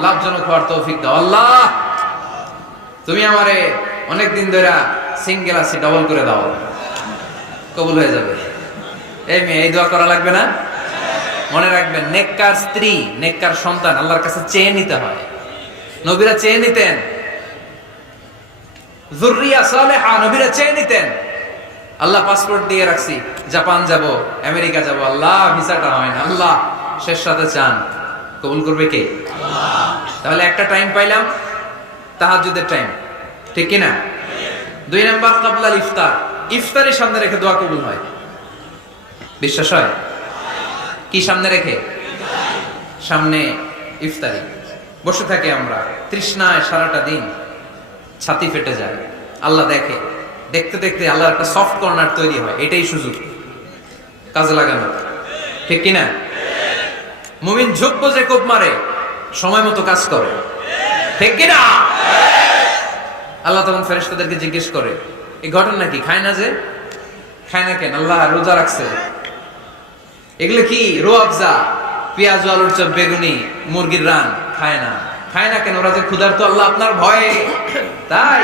লাভজনক হওয়ার তৌফিক দাও, আল্লাহ তুমি আমারে অনেকদিন ধরে সিঙ্গেল আছি, ডাবল করে দাও, কবুল হয়ে যাবে। এই মেয়ে, এই দোয়া করা লাগবে না? মনে রাখবেন, নেককার স্ত্রী, নেককার সন্তান আল্লাহর কাছে চেয়ে নিতে হয়। নবীরা চেয়ে নিতেন, যুররিয়া সালেহা নবীরা চেয়ে নিতেন। আল্লাহ পাসপোর্ট দিয়ে রাখছি, জাপান যাব, আমেরিকা যাব, আল্লাহ ভিসাটা হয় না, আল্লাহ শেষ সাথে চান, কবুল করবে কে? আল্লাহ। তাহলে একটা টাইম পাইলাম, তাহাজ্জুদের টাইম, ঠিক কিনা? দুই নাম্বার ক্বাবলাল ইফতার, ইফতারের সামনে রেখে দোয়া কবুল হয়। বিশ্বাস হয়? কি সামনে রেখে? সামনে ইফতারি। বসে থাকি আমরা তৃষ্ণায় সারাটা দিন, ছাতি ফেটে যায়, আল্লাহ দেখে, দেখতে দেখতে আল্লাহর একটা সফট কর্নার তৈরি হয়। এটাই সুযোগ কাজে লাগানো, ঠিক কিনা? মুমিন ঝোঁক বোঝে কোপ মারে, সময় মতো কাজ করে, ঠিক কিনা? আল্লাহ তখন ফেরেশতাদেরকে জিজ্ঞেস করে, এই ঘটনা কি? খায় না যে? খায় না কেন? আল্লাহ রোজা রাখছে। এগুলো কি? রো আফজা, পেঁয়াজ, আলুর চপ, বেগুনি, মুরগির রান খায় না। খায় না কেন? ওরা যে ক্ষুধার্ত, আল্লাহ আপনার ভয়ে। তাই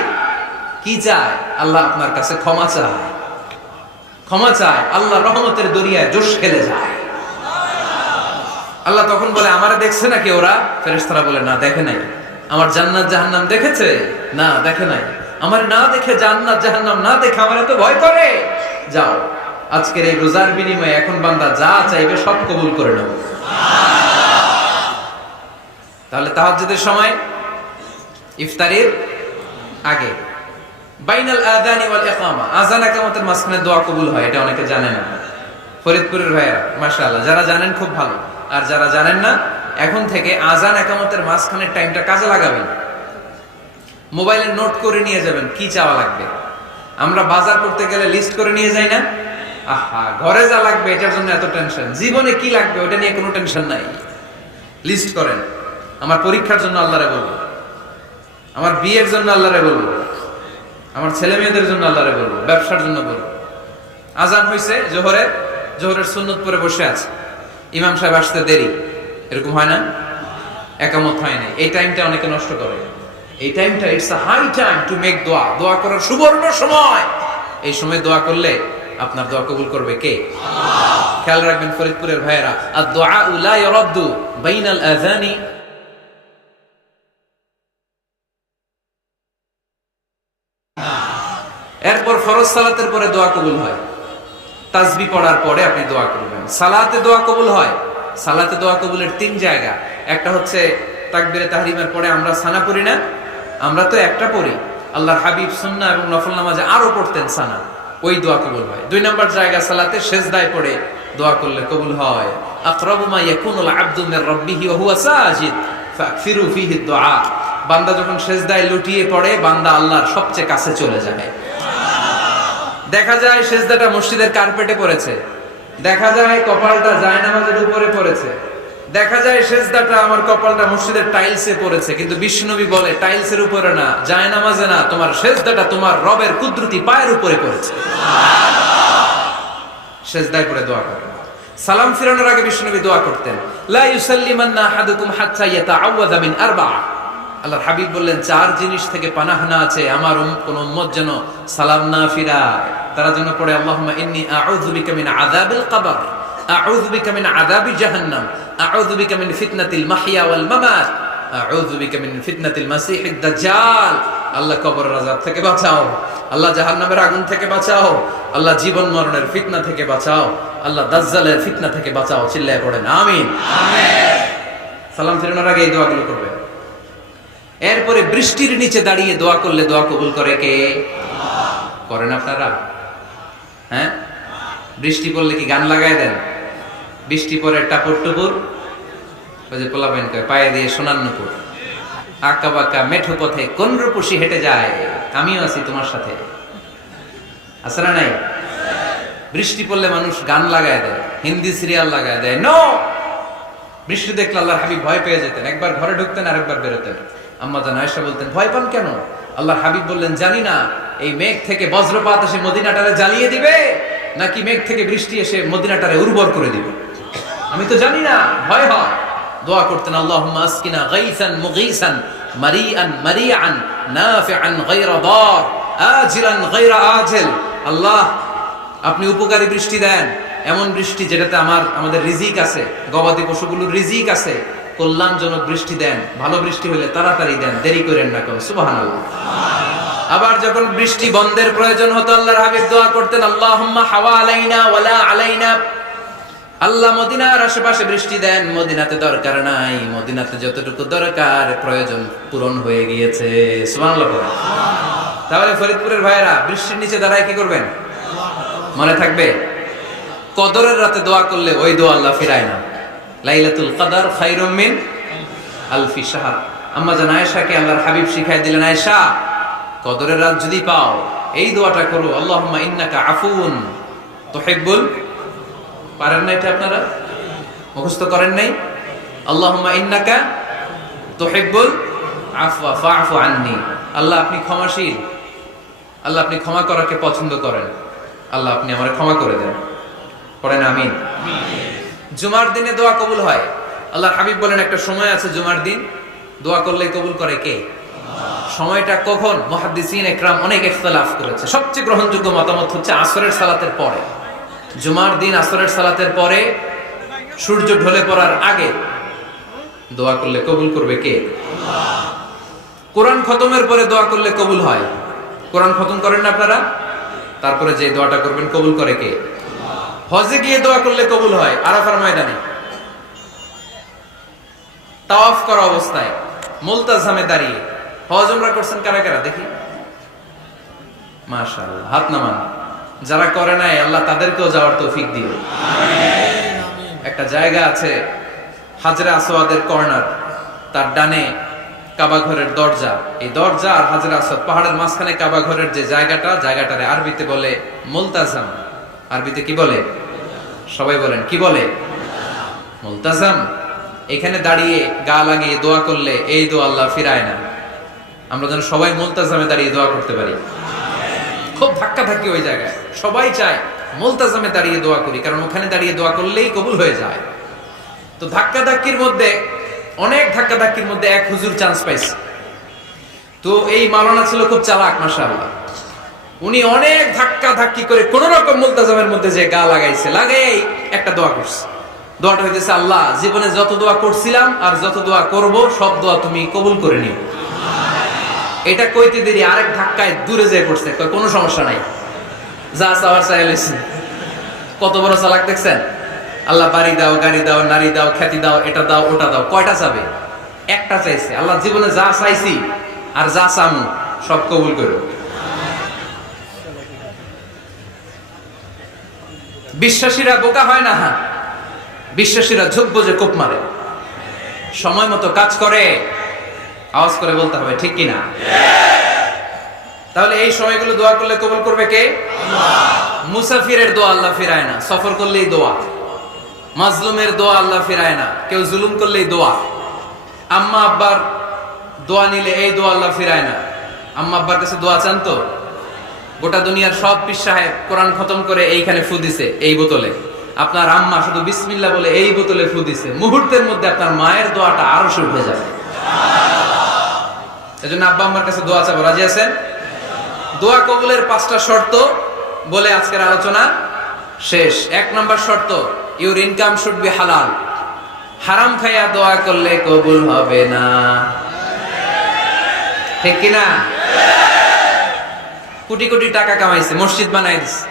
কি চায়? আল্লাহ আপনার কাছে ক্ষমা চায়, ক্ষমা চায়। আল্লাহ রহমতের দরিয়ায় জোশ খেলে যায়। আল্লাহ তখন বলে, আমারে দেখছে নাকি ওরা? ফেরেশতারা বলে, না দেখে নাই। আমার জান্নাত জাহান্নাম দেখেছে? না দেখে নাই। আমার না দেখে, জান্নাত জাহান্নাম না দেখে আমার এত ভয় করে। যাও, আজকের এই রোজার বিনিময়ে এখন বান্দা যা চাইবে সব কবুল করে নেব। তাহলে তাহাজ্জুদের সময় ইফতারের আগে, বাইনাল আযানি ওয়াল ইকামা, আযান ইকামতের মাঝখানে দোয়া কবুল হয়। এটা অনেকে জানে না। ফরিদপুরের ভাইরা মাশাআল্লাহ, যারা জানেন খুব ভালো, আর যারা জানেন না, এখন থেকে আযান ইকামতের মাঝখানের টাইমটা কাজে লাগাবেন। মোবাইলে নোট করে নিয়ে যাবেন কি চাওয়া লাগবে। আমরা বাজার করতে গেলে লিস্ট করে নিয়ে যাই না? আহা, ঘরে যা লাগবে এটার জন্য এত টেনশন, জীবনে কি লাগবে ওটা নিয়ে কোনো টেনশন নাই। লিস্ট করেন। আমার পরীক্ষার জন্য আল্লাহরে বলবো, আমার বিয়ের জন্য আল্লাহরে বলবো, আমার ছেলে মেয়েদের জন্য আল্লাহরে বলবো, ব্যবসার জন্য বলবো। আজান হয়েছে জোহরের সুন্নত পরে বসে আছে, ইমাম সাহেব আসতে দেরি, এরকম হয় না? একামত হয় নাই, এই টাইমটা অনেকে নষ্ট করে। এই টাইমটা it's a high time to make দোয়া, দোয়া করার সুবর্ণ সময়। এই সময় দোয়া করলে আপনার দোয়া কবুল করবে কে? আল্লাহ। খেয়াল রাখবেন ফরিদপুরের ভাইয়েরা, আদ-দুআ লা ইরাদ্দু বাইনাল আযানি। এরপর ফরজ সালাতের পরে দোয়া কবুল হয়, তাসবিহ পড়ার পরে আপনি দোয়া করবেন। সালাতে দোয়া কবুল হয়, সালাতে দোয়া কবুলের 3 জায়গা। একটা হচ্ছে তাকবীরে তাহরিমের পরে আমরা সানা পড়ি না, আমরা তো একটা পড়ি, আল্লাহর হাবিব সুন্নাহ এবং নফল নামাজে আরো পড়তেন সানা, ওই দোয়া কবুল হয়। 2 নম্বর জায়গা সালাতে সেজদায় পড়ে দোয়া করলে কবুল হয়। আকরাবু মা ইয়াকুনুল আবদু মির রাব্বিহি ওয়া হুয়া সাজিদ ফাকফিরু ফিহি দুআ। বান্দা যখন সেজদায় লুটিয়ে পড়ে, বান্দা আল্লাহর সবচেয়ে কাছে চলে যায়। দেখা যায় সেজদাটা মসজিদের কার্পেটে পড়েছে, দেখা যায় কপালটা জায়নামাজের উপরে পড়েছে, দেখা যায় সেজদাটা আমার কপালটা মসজিদের টাইলসে পড়েছে, কিন্তু বিশ্বনবী বলে টাইলসের উপরে না, জায়নামাজে না, তোমার সেজদাটা তোমার রবের কুদরতি পায়ের উপরে পড়েছে। সেজদায় পড়ে দোয়া করেন। সালাম ফিরানোর আগে বিশ্বনবী দোয়া করতেন, লা ইউসাল্লিমান্না আহাদুকুম হাত্তা ইয়াতাআওয়াযা মিন আরবা'a। আল্লাহর হাবিব বললেন 4 জিনিস থেকে পানাহানা আছে, আমার কোন উম্মত যেন সালাম না ফিরায়। তারা যেন পড়ে, আল্লাহুম্মা ইন্নী আউযু বিকা মিন আযাবিল কবর, আউযু বিকা মিন আযাবি জাহান্নাম, আউযু বিকা মিন ফিতনাতিল মাহইয়া ওয়াল মামাত, আউযু বিকা মিন ফিতনাতিল মাসিহিদ দাজ্জাল। আল্লাহ কবরের আযাব থেকে বাঁচাও, আল্লাহ জাহান্নামের আগুন থেকে বাঁচাও, আল্লাহ জীবন মরণের ফিতনা থেকে বাঁচাও, আল্লাহ দাজ্জালের ফিতনা থেকে বাঁচাও। চিল্লায়ে পড়েন আমিন। আমিন। সালাম ফিরানোর আগে এই দোয়াগুলো করবেন। এরপরে বৃষ্টির নিচে দাঁড়িয়ে দোয়া করলে দোয়া কবুল করে কে? আল্লাহ। করেন আপনারা? হ্যাঁ, বৃষ্টি পড়লে কি গান লাগায় দেন? বৃষ্টি পরে টাপুর টুপুর, ওই যে পোলাপাইন কয় পায়ে দিয়ে সোনার নুপুর, আঁকা বাঁকা মেঠো পথে কোন রূপসী হেঁটে যায়, আমিও আছি তোমার সাথে, আছে না নাই? বৃষ্টি পড়লে মানুষ গান লাগায় দেয়, হিন্দি সিরিয়াল লাগায় দেয়। নো, বৃষ্টি দেখলে আল্লাহর হাবিব ভয় পেয়ে যেতেন, একবার ঘরে ঢুকতেন আরেকবার বেরোতেন। আম্মা জান আয়েশা বলতেন, ভয় পান কেন? আল্লাহর হাবিব বললেন, জানি না এই মেঘ থেকে বজ্রপাত এসে মদিনাটারে জ্বালিয়ে দিবে, নাকি মেঘ থেকে বৃষ্টি এসে মদিনাটারে উর্বর করে দিবে, আমি তো জানি না, ভয় হয়। দোয়া করতেন, আল্লাহুম্মা আসকিনা গাইসান মুগীসান মারিআন মারিআন নাফিআন গায়রা দার আজিলান গায়রা আজিল। আল্লাহ, আপনি উপকারী বৃষ্টি দেন, এমন বৃষ্টি যেটাতে আমাদের রিজিক আছে, গবাদি পশুগুলোর রিজিক আছে, কল্যাণজনক বৃষ্টি দেন, ভালো বৃষ্টি হলে তাড়াতাড়ি দেন, দেরি করেন না কোন। সুবহানাল্লাহ। আবার যখন বৃষ্টি বন্ধের প্রয়োজন হতো, আল্লাহর হাবিব দোয়া করতেন, আল্লাহুম্মা হাওয়া আলাইনা ওয়ালা আলাইনা। আল্লাহ মদিনার আশেপাশে বৃষ্টি দেন, মদিনাতে দরকার নাই, মদিনাতে যতটুকু দরকার প্রয়োজন পূরণ হয়ে গিয়েছে। সুবহানাল্লাহ। তাহলে ফরিদপুরের ভাইয়েরা বৃষ্টির নিচে দাঁড়ায় কি করবেন? মনে থাকবে, কদরের রাতে দোয়া করলে ওই দোয়া আল্লাহ ফিরায় না। লাইলাতুল কদর খায়রুম মিন আলফি শাহর। আম্মা জান আয়েশাকে আল্লাহর হাবিব শিখায় দিলেন, আয়েশা, কদরের রাত যদি পাও এই দোয়াটা করো, আল্লাহুম্মা ইন্নাকা আফুন তুহিব্বুল। পারেন না এটা? আপনারা মুখস্থ করেন নাই? আল্লাহুম্মা ইন্নাকা তুহিব্বুল আফওয়া ফা'ফু আন্নি। আল্লাহ আপনি ক্ষমাশীল, আল্লাহ আপনি ক্ষমা করাকে পছন্দ করেন, আল্লাহ আপনি আমারে ক্ষমা করে দেন। পড়েন আমিন। জুমার দিনে দোয়া কবুল হয়। আল্লাহর হাবিব বলেন, একটা সময় আছে জুমার দিন দোয়া করলে কবুল করে কে? সময়টা কখন? মুহাদ্দিসিন ইকরাম অনেক ইখতিলাফ করেছে। সবচেয়ে গ্রহণযোগ্য মতামত হচ্ছে আসরের সালাতের পরে। জুমার দিন আসরের সালাতের পরে সূর্য ঢলে পড়ার আগে দোয়া করলে কবুল করবে কে? আল্লাহ। কোরআন খতমের পরে দোয়া করলে কবুল হয়। কোরআন খতম করেন না আপনারা? তারপরে যে দোয়াটা করবেন কবুল করে কে? হজে গিয়ে দোয়া করলে কবুল হয় আরাফার ময়দানে, তাওয়াফ করা অবস্থায়, মুলতাজামে দাঁড়িয়ে। হজ উমরা করছেন কারা কারা দেখি? মাশাআল্লাহ, হাত নামান। যারা করে নাই আল্লাহ তাদেরকেও যাওয়ার তৌফিক দিও। একটা জায়গা আছে হাজরে আসওয়াদের কর্নার, তার ডানে কাবা ঘরের দরজা, এই দরজা আর হাজরে আসওয়াদ পাহাড়ের মাঝখানে কাবা ঘরের যে জায়গাটারে আরবিতে বলে মুলতাজাম। আরবিতে কি বলে? সবাই বলেন, কি বলে? মুলতাজাম। এখানে দাঁড়িয়ে গা লাগিয়ে দোয়া করলে এই দোয়া আল্লাহ ফিরায় না। আমরা যেন সবাই মুলতাজামে দাঁড়িয়ে দোয়া করতে পারি। খুব ধাক্কা ধাক্কি ওই জায়গায়, সবাই চায় মুলতাজামে দাঁড়িয়ে দোয়া করি, কারণ ওখানে দাঁড়িয়ে দোয়া করলেই কবুল হয়ে যায়। তো ধাক্কা ধাক্কির মধ্যে অনেক ধাক্কা ধাক্কির মধ্যে এক হুজুর চান্স পাইছে। তো এই মাওলানা ছিল খুব চালাক মাশাআল্লাহ। উনি অনেক ধাক্কা ধাক্কি করে কোন রকম মুলতাজামের মধ্যে যে গা লাগাইছে, লাগাই একটা দোয়া করছে। দোয়াটা হইতেছে, আল্লাহ জীবনে যত দোয়া করছিলাম আর যত দোয়া করব সব দোয়া তুমি কবুল করে নিও। এটা কইতে দেরি আরেক ধাক্কায় দূরে যেয়ে পড়ছে, কোনো সমস্যা নাই, যা চাওয়ার চাই লইছি। কত বড় চালাক দেখছেন? আল্লাহ বাড়ি দাও, গাড়ি দাও, নারী দাও, খ্যাতি দাও, এটা দাও, ওটা দাও, কয়টা চাবে? একটা চাইছে। আল্লাহ জীবনে যা চাইছি আর যা চামু সব কবুল করো। বিশ্বাসীরা বোকা হয় না, বিশ্বাসীরা ঝুঁকবো যে কোপ মারে, সময় মতো কাজ করে। আওয়াজ করে বলতে হবে ঠিক কিনা? তাহলে এই সময়গুলো দোয়া করলে কবুল করবে কে? মুসাফিরের দোয়া আল্লাহ ফিরায় না, সফর করলেই দোয়া। মাজলুমের দোয়া আল্লাহ ফিরায় না, কেউ জুলুম করলেই দোয়া। আম্মা আব্বার দোয়া নিলে এই দোয়া আল্লাহ ফিরায় না। আম্মা আব্বার কাছে দোয়া চান তো? গোটা দুনিয়ার সব পীর সাহেব কোরআন খতম করে এইখানে ফু দিছে এই বোতলে, আপনার আম্মা শুধু বিসমিল্লাহ বলে এই বোতলে ফু দিছে, মুহূর্তের মধ্যে আপনার মায়ের দোয়াটা আরো শুরু হয়ে যাবে। এজন্য আব্বা আম্মার কাছে দোয়া চাবো, রাজি আছেন? দোয়া কবুলের 5টা শর্ত বলে আজকের আলোচনা শেষ। 1 নম্বর শর্ত, ইউর ইনকাম শুড বি হালাল। হারাম খাইয়া দোয়া করলে কবুল হবে না, ঠিক কিনা? কোটি কোটি টাকা কামাইছে, মসজিদ বানাই দিছে,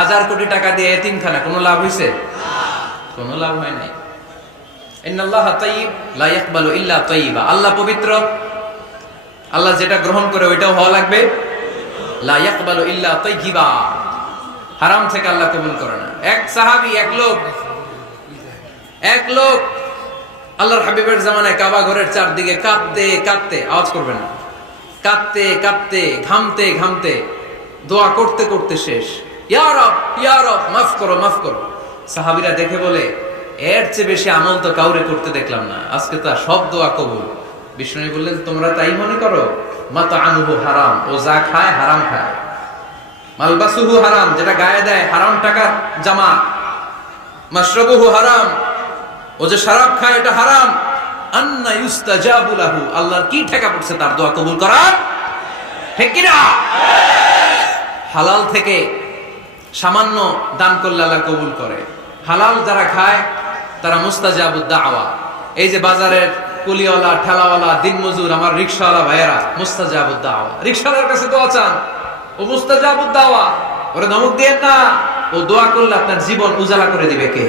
1000 কোটি টাকা দিয়ে এতিমখানা, কোনো লাভ হইছে? কোনো লাভ হয় নাই। ইন্নাল্লাহা তাইয়্যিব লা ইয়াকবালু ইল্লা তাইয়্যিবা। আল্লাহ পবিত্র, আল্লাহ যেটা গ্রহণ করে ওইটাও হওয়া লাগবে। লা ইয়াকবালু ইল্লা তাইয়্যিবা, হারাম থেকে আল্লাহ কবুল করে না। এক সাহাবী, এক লোক আল্লাহর হাবিবের জামানায় কাবা ঘরের চারদিকে কাঁদতে কাঁদতে, আওয়াজ করবেন না, কাঁদতে কাঁদতে, ঘামতে ঘামতে, দোয়া করতে করতে শেষ। ইয়া রব, ইয়া রব, মাফ করো, মাফ করো। সাহাবীরা দেখে বলে, এর চেয়ে বেশি আমল তো কাউরে করতে দেখলাম না, আজকে তার সব দোয়া কবুল। বিষ্ণু বললেন, তোমরা তাই মনে করো? মাতাআমুহু হারাম, ও যা খায় হারাম খায়। মালবাসুহু হারাম, যেটা গায়ে দেয় হারাম টাকার জামা। মাশরাবুহু হারাম, ও যে শরাব খায় এটা হারাম। আন্না ইউস্তাজাবু লাহু, আল্লাহর কি ঠেকা পড়ছে তার দোয়া কবুল করার? ঠিক কি না? হালাল থেকে সামান্য দান করলে আল্লাহ কবুল করে। হালাল যারা খায় তারা মুস্তাজাবুদ দাওয়া। এই যে বাজারের কুলিওয়ালা, ঠেলাওয়ালা, দিনমজুর, আমার রিকশাওয়ালা ভাইয়েরা, মুস্তাজাবুদ দাওয়া। রিকশাওয়ালার কাছে দোয়া চান, ও মুস্তাজাবুদ দাওয়া। ওরে ধমক দিয়ে না, ও দোয়া করলে আপনার জীবন উজালা করে দিবে কে?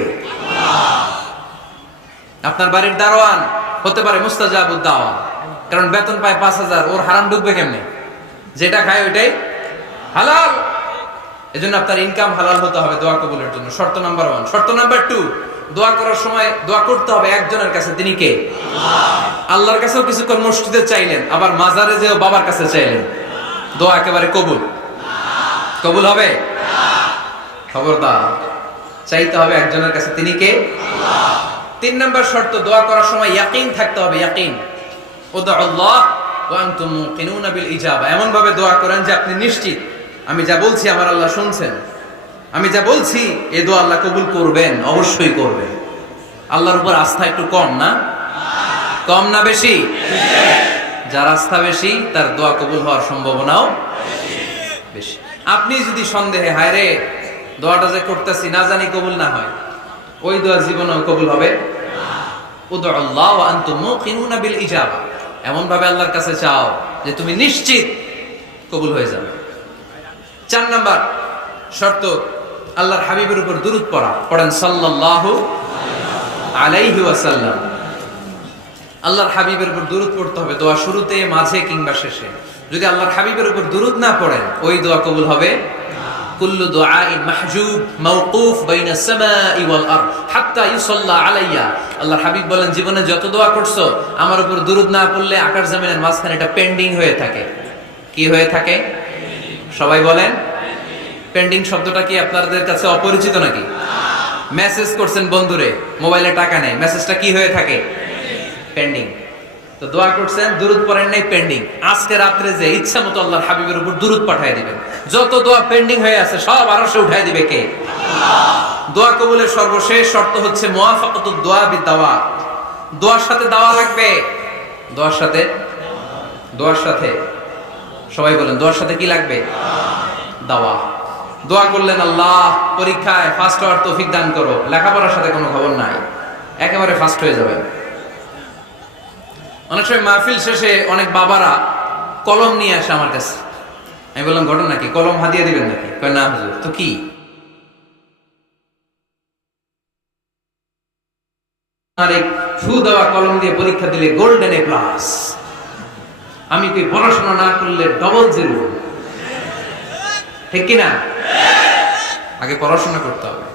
আপনার বাড়ির দারোয়ান হতে পারে মুস্তাজাবুদ দাওয়া, কারণ বেতন পায় 5000, ওর হারাম ঢুকবে কেমনে? যেটা খায় ওইটাই হালাল। এজন্য আপনার ইনকাম হালাল হতে হবে দোয়া কবুলের জন্য। শর্ত নাম্বার 1। শর্ত নাম্বার 2, দোয়া করার সময় দোয়া করতে হবে একজনের কাছে, তিনি কে? আল্লাহর কাছেও কিছুক্ষণ মসজিদে চাইলেন, আবার মাজারে যেও বাবার কাছে চাইলেন, দোয়া একেবারে কবুল? কবুল হবে? খবরদার, চাইতে হবে একজনের কাছে, তিনি কে? 3 নম্বর শর্ত, দোয়া করার সময় ইয়াকিন থাকতে হবে। ইয়াকিন, উদউল্লাহ ওয়া আনতুম মুকিনুনা বিল ইজাবা। এমন ভাবে দোয়া করেন যে আপনি নিশ্চিত, আমি যা বলছি আমার আল্লাহ শুনছেন, আমি যা বলছি এই দোয়া আল্লাহ কবুল করবেন, অবশ্যই করবেন। আল্লাহর উপর আস্থা একটু কম না? কম না বেশি? যার আস্থা বেশি তার দোয়া কবুল হওয়ার সম্ভাবনাও বেশি। আপনি যদি সন্দেহে, হায় রে দোয়াটা যে করতেছি না জানি কবুল না হয়, ওই দোয়া জীবনেও কবুল হবে? উদউল্লাহ ওয়া আনতুম মুকিনুনা বিল ইজাবা। এমন ভাবে আল্লাহর কাছে চাও যে তুমি নিশ্চিত কবুল হয়ে যাবে। 4 নাম্বার শর্ত, আল্লাহর হাবিবের উপর দুরূদ পড়া। পড়েন সাল্লাল্লাহু আলাইহি ওয়াসাল্লাম। আল্লাহর হাবিবের উপর দুরূদ পড়তে হবে দোয়া শুরুতে, মাঝে কিংবা শেষে। যদি আল্লাহর হাবিবের উপর দুরূদ না পড়েন, ওই দোয়া কবুল হবে? কুল্লু দুআইন মাহজুব মাওকুফ বাইনা সামাই ওয়াল আরদ হাত্তা ইউসাল্লা আলাইয়া। আল্লাহর হাবিব বলেন, জীবনে যত দোয়া করছো আমার উপর দুরূদ না পড়লে আকাশ জমিনের মাঝখানে এটা পেন্ডিং হয়ে থাকে। কি হয়ে থাকে? সবাই বলেন। পেন্ডিং শব্দটা কি আপনাদের কাছে অপরিচিত নাকি? মেসেজ করছেন বন্ধুরে, মোবাইলে টাকা নেই, মেসেজটা কি হয়ে থাকে? পেন্ডিং। তো দোয়া করছেন, দুরূদ পড়েন নাই, পেন্ডিং। আজকে রাত্রে যে ইচ্ছা মতো আল্লাহর হাবিবের উপর দুরূদ পাঠিয়ে দিবেন। যত দোয়া পেন্ডিং হয়ে আছে সব আরশে উঠায় দিবে কে? আল্লাহ। দোয়া কবুলের সর্বশেষ শর্ত হচ্ছে মুওয়াফাকাতুদ দোয়া বিদ-দাওয়া। দোয়ার সাথে দাওয়া লাগবে। দোয়ার সাথে, দোয়ার সাথে সবাই বলেন, দোয়ার সাথে কি লাগবে? দাওয়া। দোয়া করলেন, আল্লাহ পরীক্ষায় ফার্স্ট হওয়ার তৌফিক দান করো। লেখাপড়ার সাথে কোনো খবর নাই, একেবারে ফার্স্ট হয়ে যাবেন। অনেক সময় মাহফিল শেষে অনেক বাবারা কলম নিয়ে আসে আমার কাছে। আমি বললাম, ঘটনা কি? কলম হাদিয়া দিবেন নাকি? কয় না হুজুর। তো কি? আর এক ফু দেওয়া কলম দিয়ে পরীক্ষা দিলে গোল্ডেন এ প্লাস। আমি কি পড়াশোনা না করলে ডবল জিরো? ঠিক কিনা? আগে পড়াশোনা করতে হবে,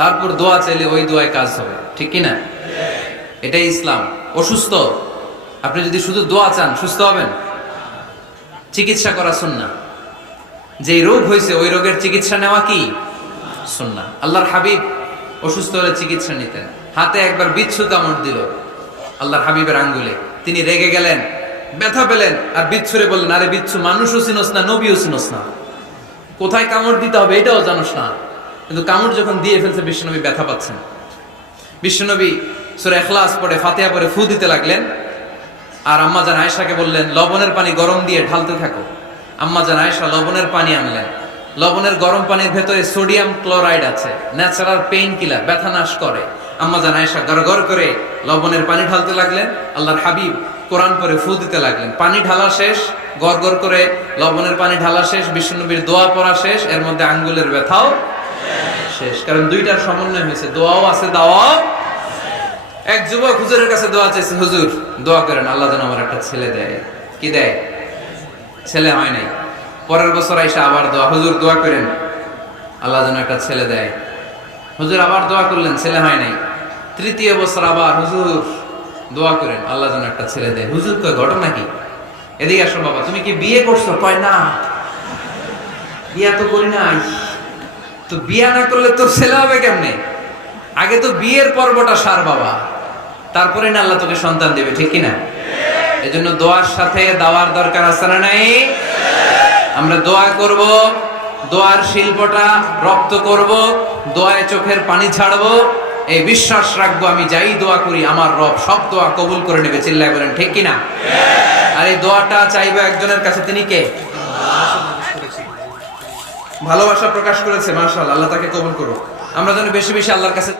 তারপর দোয়া চাইলে ওই দোয়ায় কাজ হবে। ঠিক কিনা? এটাই ইসলাম। অসুস্থ আপনি যদি শুধু দোয়া চান, সুস্থ হবেন? চিকিৎসা করা সুন্নাহ। যে রোগ হয়েছে ওই রোগের চিকিৎসা নেওয়া কি সুন্নাহ। আল্লাহর হাবিব অসুস্থ হলে চিকিৎসা নিতেন। হাতে একবার বিচ্ছু কামড় দিল আল্লাহর হাবিবের আঙ্গুলে, তিনি রেগে গেলেন, ব্যথা পেলেন, আর বিচ্ছুরে বললেন, আরে বিচ্ছু, মানুষও চিনোস না, নবীও চিনোস না, কোথায় কামড় দিতে হবে এটাও জানোস না। কিন্তু কামড় যখন দিয়ে ফেলছে, বিশ্বনবী ব্যথা পাচ্ছেন। বিশ্বনবী সূরা ইখলাস পড়ে, ফাতিহা পড়ে ফু দিতে লাগলেন। আর আম্মাজান আয়েশাকে বললেন, লবণের পানি গরম দিয়ে ঢালতে থাকো। আম্মাজান আয়েশা লবণের পানি আনলেন। লবণের গরম পানির ভেতরে সোডিয়াম ক্লোরাইড আছে, ন্যাচারাল পেইন কিলার, ব্যথা নাশ করে। আম্মাজান আয়েশা গড়গড় করে লবণের পানি ঢালতে লাগলেন। আল্লাহর হাবিব কোরআন পড়ে ফু দিতে লাগলেন। পানি ঢালা শেষ, গড়গড় করে লবণের পানি ঢালা শেষ, বিশ্বনবীর দোয়া পড়া শেষ, এর মধ্যে আঙ্গুলের ব্যথাও শেষ। কারণ দুইটার সমন্বয় হয়েছে, দোয়াও আছে, দাওয়াও। এক যুবক হুজুরের কাছে দোয়া চাইছে, হুজুর দোয়া করেন আল্লাহ যেন আমার একটা ছেলে দেয়। কি দেয়? ছেলে হয় নাই। পরের বছর আইসা আবার দোয়া, হুজুর দোয়া করেন আল্লাহ যেন একটা ছেলে দেয়। হুজুর আবার দোয়া করলেন, ছেলে হয় নাই। তৃতীয় বছর আবার, হুজুর দোয়া করেন আল্লাহ যেন একটা ছেলে দেয়। হুজুর কয়, ঘটনা কি? এদিকে আসো বাবা, তুমি কি বিয়ে করছো? কয় না, বিয়া তো করি নাই। তো বিয়া না করলে তোর ছেলে হবে কেমনে? আগে তো বিয়ের পর্বটা সার বাবা, তারপরে না আল্লাহ তোকে সন্তান দেবে। ঠিক কিনা? এজন্য দোয়ার সাথে দাওয়ার দরকার আছে না নাই? আমরা দোয়া করব, দোয়ার শিল্পটা রপ্ত করব, দোয়ায় চোখের পানি ছাড়বো, এই বিশ্বাস রাখবো আমি যাই দোয়া করি আমার রব সব দোয়া কবুল করে নেবে। চিল্লায় বলেন ঠিক কিনা? আর এই দোয়াটা চাইবো একজনের কাছে, তিনি কে? ভালোবাসা প্রকাশ করেছে, মাশাআল্লাহ, আল্লাহ তাকে কবুল করুক। আমরা যেন বেশি বেশি আল্লাহর কাছে